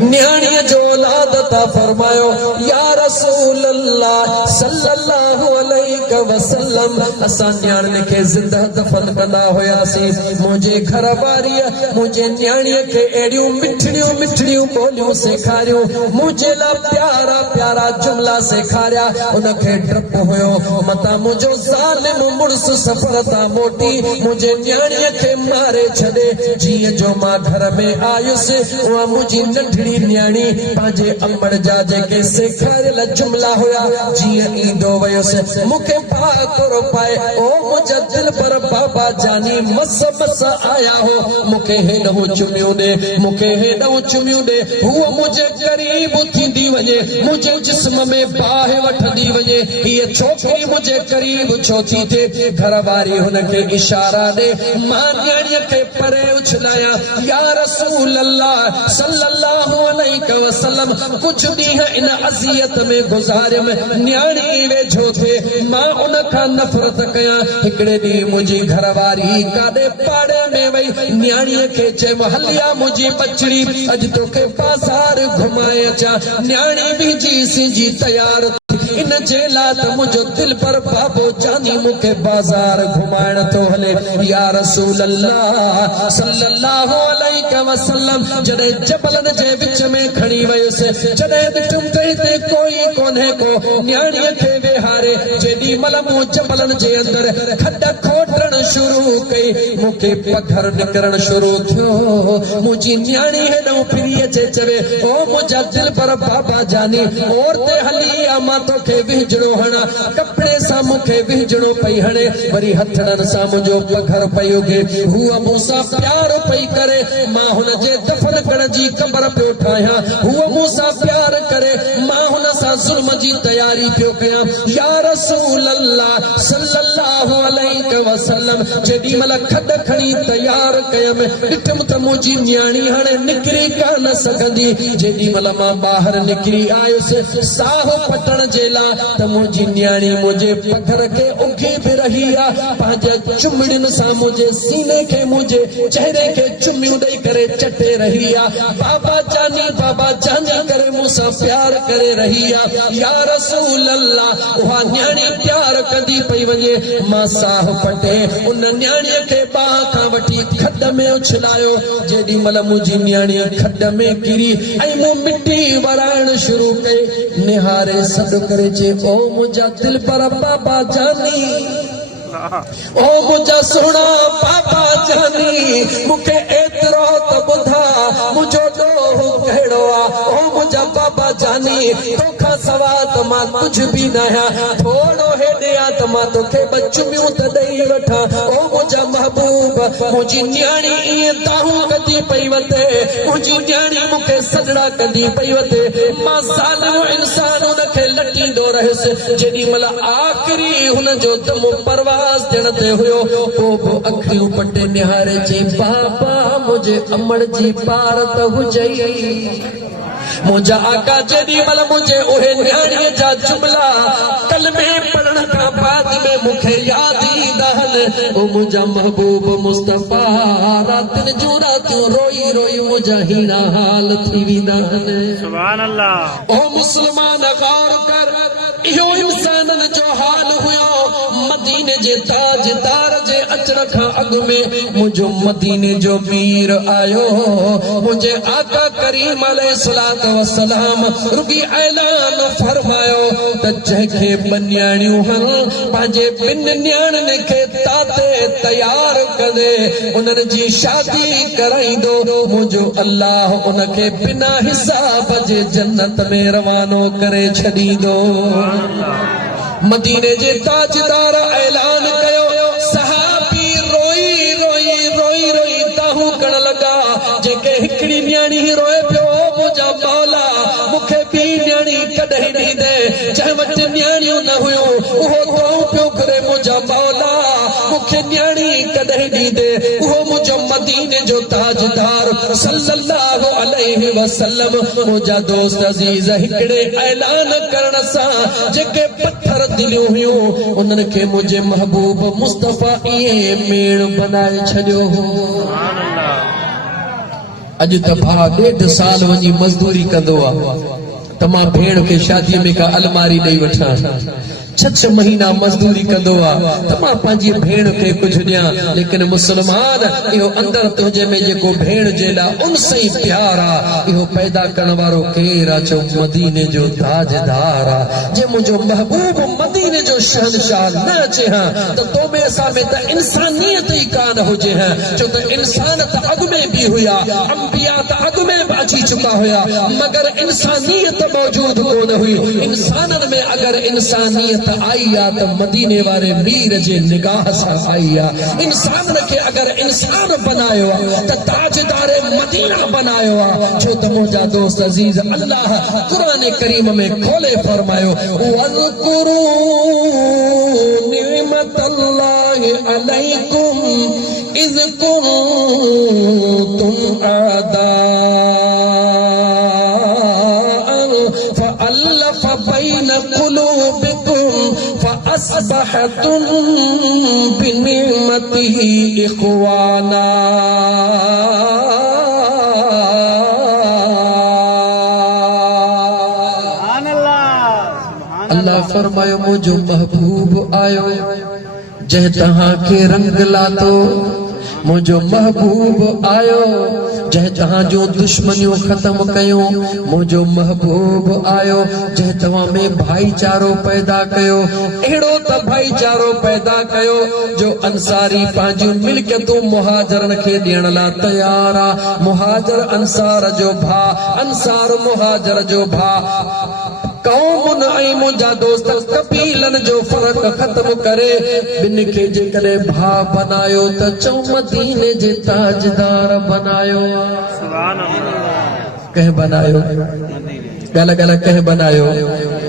न्याणीअ जो औलाद ता फरमायो या रसूल अल्लाह सल्लल्लाहु अलैहि वसल्लम असां न्याणे खे ज़िंदा दफन कंदा हुयासीं मुंहिंजे घर वारीअ मुंहिंजे न्याणीअ खे अहिड़ियूं मिठड़ियूं मिठड़ियूं ॿोलियूं सेखारियूं मुंहिंजे लाइ प्यारा प्यारा जुमला सेखारिया उनखे डपु हुयो मतां मुंहिंजो ज़ालिम मुड़ुसु सफ़र तां मोटी मुंहिंजे न्याणीअ खे मारे छॾे जीअं जो मां घर में आयुसि उहा मुंहिंजी नंढड़ी न्याणी पंहिंजे अमड़ जा जेके सेखारियल जुमला हुया जीअं ईंदो वयुसि मूंखे भाकुर पाए ओ मुंहिंजा दिल पर बाबा जानी मस मस आया हो मूंखे हेॾो चुमियूं ॾे मूंखे हेॾो चुमियूं ॾे हूअ मुंहिंजे करीब थींदी वञे मुंहिंजे जिस्म में बाहि वठंदी वञे हीअ छोकिरी मुंहिंजे करीब छो थी थिए घर वारी हुनखे इशारा ॾे मां न्याणीअ खे परे उछलायां या रसूल अल्लाह सल्लल्लाहु अलैहि वसल्लम कुछ ॾींहं इन अज़ियत में गुज़ारियमि न्याणी वेझो थिए मां उन खां नफ़रत कयां हिकिड़े ॾींहुं मुंहिंजी घरवारी काॾे पाड़े में वई न्याणीअ खे चयो हलिया मुंहिंजी बचड़ी अॼु तोखे बाज़ार घुमाए अचां न्याणी बि जी सिंजी तयार इन जे लाइ त मुंहिंजो दिल पर बाबो जानी मूंखे बाज़ार घुमाइण थो हले या रसूल अल्लाह सल्लल्लाहु अलैहि वसल्लम जॾहिं जबलनि जे विच में खणी वयुसि जॾहिं ॾिठुमि त हिते कोई कोन्हे को न्याणीअ खे वेहारे जेॾी महिल मूं जबलनि जे अंदरि खॾ खोटण शुरू कई मूंखे पघर निकिरण शुरू थियो मुंहिंजी न्याणी हेॾो फिरी अचे चवे ओ मुंहिंजा दिल पर बाबा जानी और ते हली आ मां तोखे विझड़ो हणा कपिड़े सां मूंखे विझड़ो पई हणे वरी हथड़नि सां मुंहिंजो पघर पई उगे हूअ मूंसां प्यार पई करे मां हुनजे दफन करण जी क़बर पियो ठाहियां हूअ मूंसां प्यार करे मां हुन सां ज़ुल्म जी तयारी पियो कयां या रसूल अल्लाह सल्लल्लाहु अलैहि वसल्लम जेॾी महिल खॾ खणी तयार कयमि ॾिठुमि त मुंहिंजी न्याणी हाणे निकिरी कान सघंदी जेॾी महिल मां ॿाहिरि निकिरी आयुसि साहु पटण जे लाइ त मुंहिंजी न्याणी मुंहिंजे पघर खे उघी बि रही आहे पंहिंजे चुमड़ियुनि सां मुंहिंजे सीने खे मुंहिंजे चेहरे खे चुमियूं ॾेई करे चटे रही आहे बाबा जानी करे मूंसां प्यार करे रही आहे या रसूल अल्लाह उहा न्याणी प्यार कंदी पई वञे मां साहु पटे उन न्याणीअ खे बाह खां वठी खॾ में उछलायो जेॾी महिल मुंहिंजी न्याणी खॾ में किरी ऐं मूं मिटी वराइण शुरू कई निहारे सॾु करे चे ओ मुंहिंजा दिल पर बाबा जानी ओ मुंहिंजा सुहिणा बाबा जानी मूंखे एतिरो त ॿुधा मुंहिंजो ॾोह कहिड़ो आहे ओ मुंहिंजा बाबा जानी तोखां सवा त मां कुझु बि न आहियां थोरो हेॾे आ त मां तोखे ॿ चुमियूं त ॾेई वठां ओ मुंहिंजा महबूब मुझी न्याणी ये ताहू कदी पई वते मुझी न्याणी मुखे सजड़ा कदी पई वते मां सालम इंसान उनखे लटींदो रहस जेडी मल आखिरी हुन जो दम परवास थियण ते हुयो पोइ अखियूं पटे निहारे चई बाबा मुझे अमड़ जी पार त हुजई मुझा आका जेडी मल मुझे ओहे न्याणी जा जुमला कलमे पढ़ण का बाद में मुखे याद ईंदा ओ मुझा महबूब मुस्तफा रातन जो रातूं रोई रोई मुझा हीना हाल थी वेंदा सुभान अल्लाह ओ मुसलमान गौर कर इहो इंसानन जो हाल हुयो मदीने जे ताजदार जे अचण खां अॻु में मुंहिंजो मदीने जो मीर आयो मुंहिंजे आका करीम अलैहिस्सलातु वस्सलाम रुगी ऐलान फरमायो त जंहिंखे बन्याणियूं हन पंहिंजे ॿिन न्याणियुनि खे ताते तयार कंदे उन्हनि जी शादी कराईंदो मुंहिंजो अल्लाह उनखे बिना हिसाब जे जन्नत में रवानो करे छॾींदो मदीने जे ताजदार ऐलान कयो सहाबी रोई रोई रोई रोई ताहू करण लगा जेके हिकड़ी न्याणी रोए पियो मुंहिंजा मौला मूंखे ॿी न्याणी कॾहिं ॾींदे जंहिं वटि न्याणियूं न हुयूं उहो तूं पियो करे मुंहिंजा मौला मूंखे न्याणी कॾहिं ॾींदे उहो मुंहिंजो मदीने जो ताजदार सल्लल्लाहु अलैहि वसल्लम मुंहिंजा दोस्त अज़ीज़ हिकड़े ऐलान करण सां जेके पत्थर दिलियूं हुयूं उन्हनि खे मुंहिंजे महबूब मुस्तफा इहे मेड़ बनाए छॾियो हो अॼु त भाउ 1.5 साल वञी मज़दूरी कंदो आहे त मां भेण खे शादीअ में का अलमारी ॾेई वठां 6 महीना मजदूरी कंदो आहे त मां पंहिंजी भेण खे कुझु ॾियां लेकिन मुसलमान इहो अंदर तुंहिंजे में जेको भेण जे लाइ उनस ई प्यार आहे इहो पैदा करण वारो केरु आहे चओ मदीने जो ताजदार आहे जे मुंहिंजो महबूब मदीने जो शहनशाह न अचे हा त तो में असां में त इंसानियत ई कान हुजे हा छो त इंसान त अॻु में बि हुया अंबिया त अॻु में बि अची चुका हुया मगर इंसानियत मौजूद कोन हुई इंसाननि में अगर इंसानियत आई आहे त मदीने वारे मीर जे निगाह सां आई आहे इंसान खे अगर इंसान बनायो आहे त ताजदार मदीना बनायो आहे छो त मुंहिंजा दोस्त अज़ीज़ अल्लाह क़ुरान करीम में खोले फरमायो वज़कुरू निअमतल्लाहि अलैकुम इज़ कुंतुम आदाअन फअल्लफ़ बैन क़ुलूबिकुम फअस्बहतुम बिनिअमतिही इख़वाना अल्लाह फरमायो मुझो महबूब आयो जंहिं तहां खे रंग लातो मुझो महबूब आयो जंहिं तहां जो दुश्मनियों खत्म कयो मुझो महबूब आयो जंहिं तव्हां में भाईचारो पैदा कयो अहिड़ो त भाईचारो पैदा कयो जो अंसारी पंहिंजूं मिल्कियतूं मुहाजरनि खे ॾियण लाइ तयार आहे मुहाजर अंसार जो भाउ अंसार मुहाजर जो भाउ कौमुन ऐं मुंहिंजा दोस्त कबीलन जो फर्क खत्म करे ॿिन खे जेकॾहिं भाउ बनायो त चओ मदीने जे ताजदार बनायो कंहिं बनायो ॻाल्हि ॻाल्हि कंहिं बनायो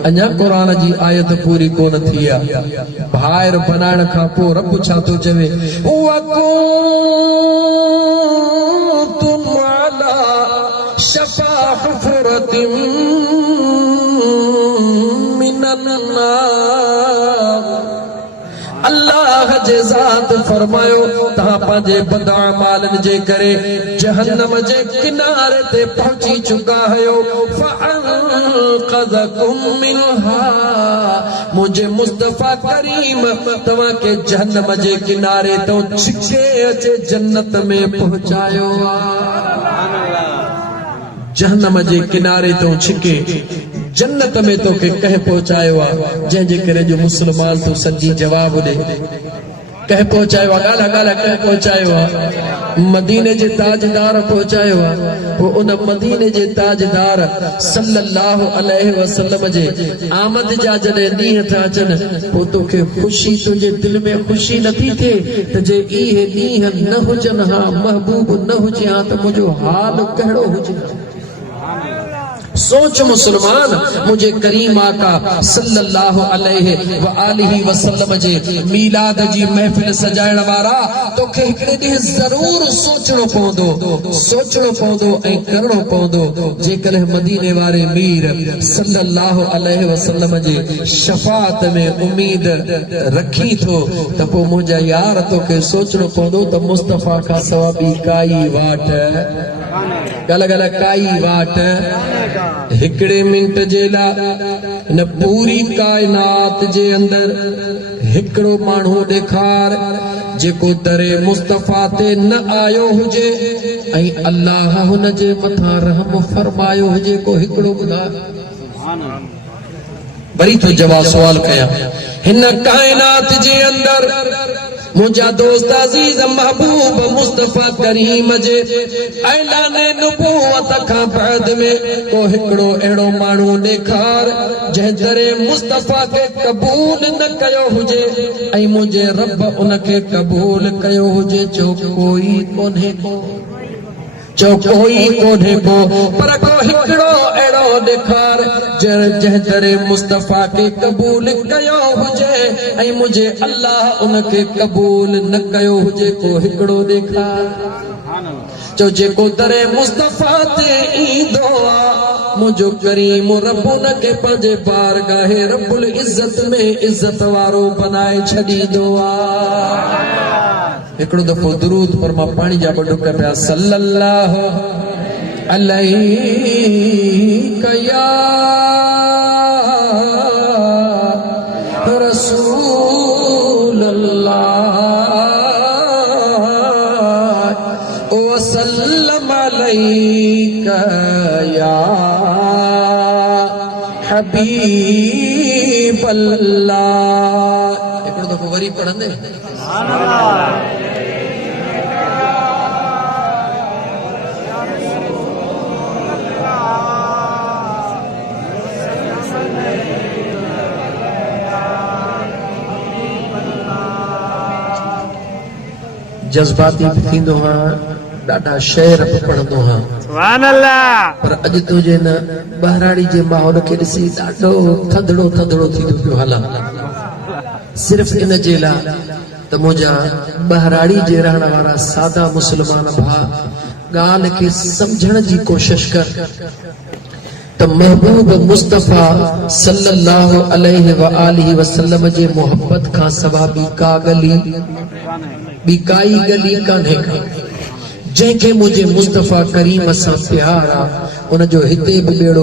अञा क़ुरान जी आयत पूरी कोन थी आहे भाइर बनाइण खां पोइ रब छा थो चवे वकुंतुम अला शफा हुफ़रतिन अल्लाह जे ज़ात फरमायो तहां पंहिंजे बदअमालन जे करे जहन्नम जे किनारे ते पहुची चुका आहियो फअनक़ज़कुम मिनहा मुझे मुस्तफा करीम तव्हां खे जहन्नम जे किनारे तो छिके अचे जन्नत में पहुचायो जहन्नम जे किनारे तो छिके जन्नत में तो के कह पहुंचायो आ जंहिंजे करे जो मुसलमान तो सॼी जवाब ॾे कह पहुंचायो गाला गाला कह पहुंचायो मदीने जे ताजदार पहुंचायो वो उन मदीने जे ताजदार सल्लल्लाहु अलैहि वसल्लम जे आमद जा जडे ॾींहं था अचनि पोइ तोखे ख़ुशी तुंहिंजे दिल में ख़ुशी नथी थिए त जे इहे ॾींहं न हुजनि हा महबूब न हुजे हा त मुंहिंजो हाल कहिड़ो हुजे। सोच मुसलमान मुझे करीम आका सल्लल्लाहु अलैहि व आलिहि वसल्लम जे मीलाद जी महफिल सजाइण वारा तोखे हिकिड़े ॾींहुं ज़रूर सोचणो पवंदो ऐं करणो पवंदो जेकॾहिं मदीने वारे मीर सल्लल्लाहु अलैहि वसल्लम जे शफाअत में उम्मीद रखी थो त पोइ मुंहिंजा यार तोखे सोचणो पवंदो त मुस्तफ़ा खां सवा ॿी काई वाट गल गल काई वाट हिकड़े मिंट जे लाइ न पूरी कायनात जे अंदर हिकड़ो माण्हू ॾेखार जेको दरे मुस्तफ़ा ते न आयो हुजे ऐं अल्लाह हुन जे मथां रहम फरमायो हुजे को हिकड़ो ॿुधा वरी तो जवाब सवाल कया हिन कायनात जे अंदर मुझा दोस्त अजीज महबूब मुस्तफ़ा करीम जे ऐलान नबूवत खां बाद में को हिकड़ो अहिड़ो माण्हू ॾेखार जंहिं दरे मुस्तफ़ा खे क़बूल न कयो हुजे ऐं मुंहिंजे रब उनखे क़बूल कयो हुजे चो कोई कोन्हे को पर को हिकड़ो अहिड़ो ॾेखार जंहिं दरे मुस्तफ़ा खे क़बूल कयो हुजे ऐं मुंहिंजे अल्लाह उनखे क़बूल न कयो हुजे को हिकड़ो ॾेखार चो जेको दरे मुस्तफ़ा ते ईंदो आ मुंहिंजो करीम रब उनखे पंहिंजे बारगाहे रब्बुल इज़्ज़त में इज़्ज़त वारो बनाए छॾींदो आ। हिकड़ो दफ़ो दुरूद पर मां पाणी जा ॿ ढुक पिया सल्लल्लाहु अलैहि या रसूल अल्लाह व सल्लम अलैका या हबीब अल्लाह। हिकड़ो दफ़ो वरी पढ़ंदे जज्बाती थींदो हाँ ॾाढा शेर पढ़ंदो हाँ सुभान अल्लाह पर अॼु तुंहिंजे न बहराड़ी जे माहौल खे ॾिसी ॾाढो थधड़ो थींदो पियो हला सिर्फ़ इन जे लाइ त मुंहिंजा बहराड़ी जे रहण वारा सादा मुस्लमान भाउ ॻाल्हि खे सम्झण जी कोशिश कर त महबूब मुस्तफ़ा सल्लल्लाहु अलैहि व आलिहि वसल्लम जे मोहब्बत खां सवा ॿी काई गली कान्हे जंहिंखे मुंहिंजे मुस्तफ़ा करीम सां प्यार आहे उन जो हिते बि ॿेड़ो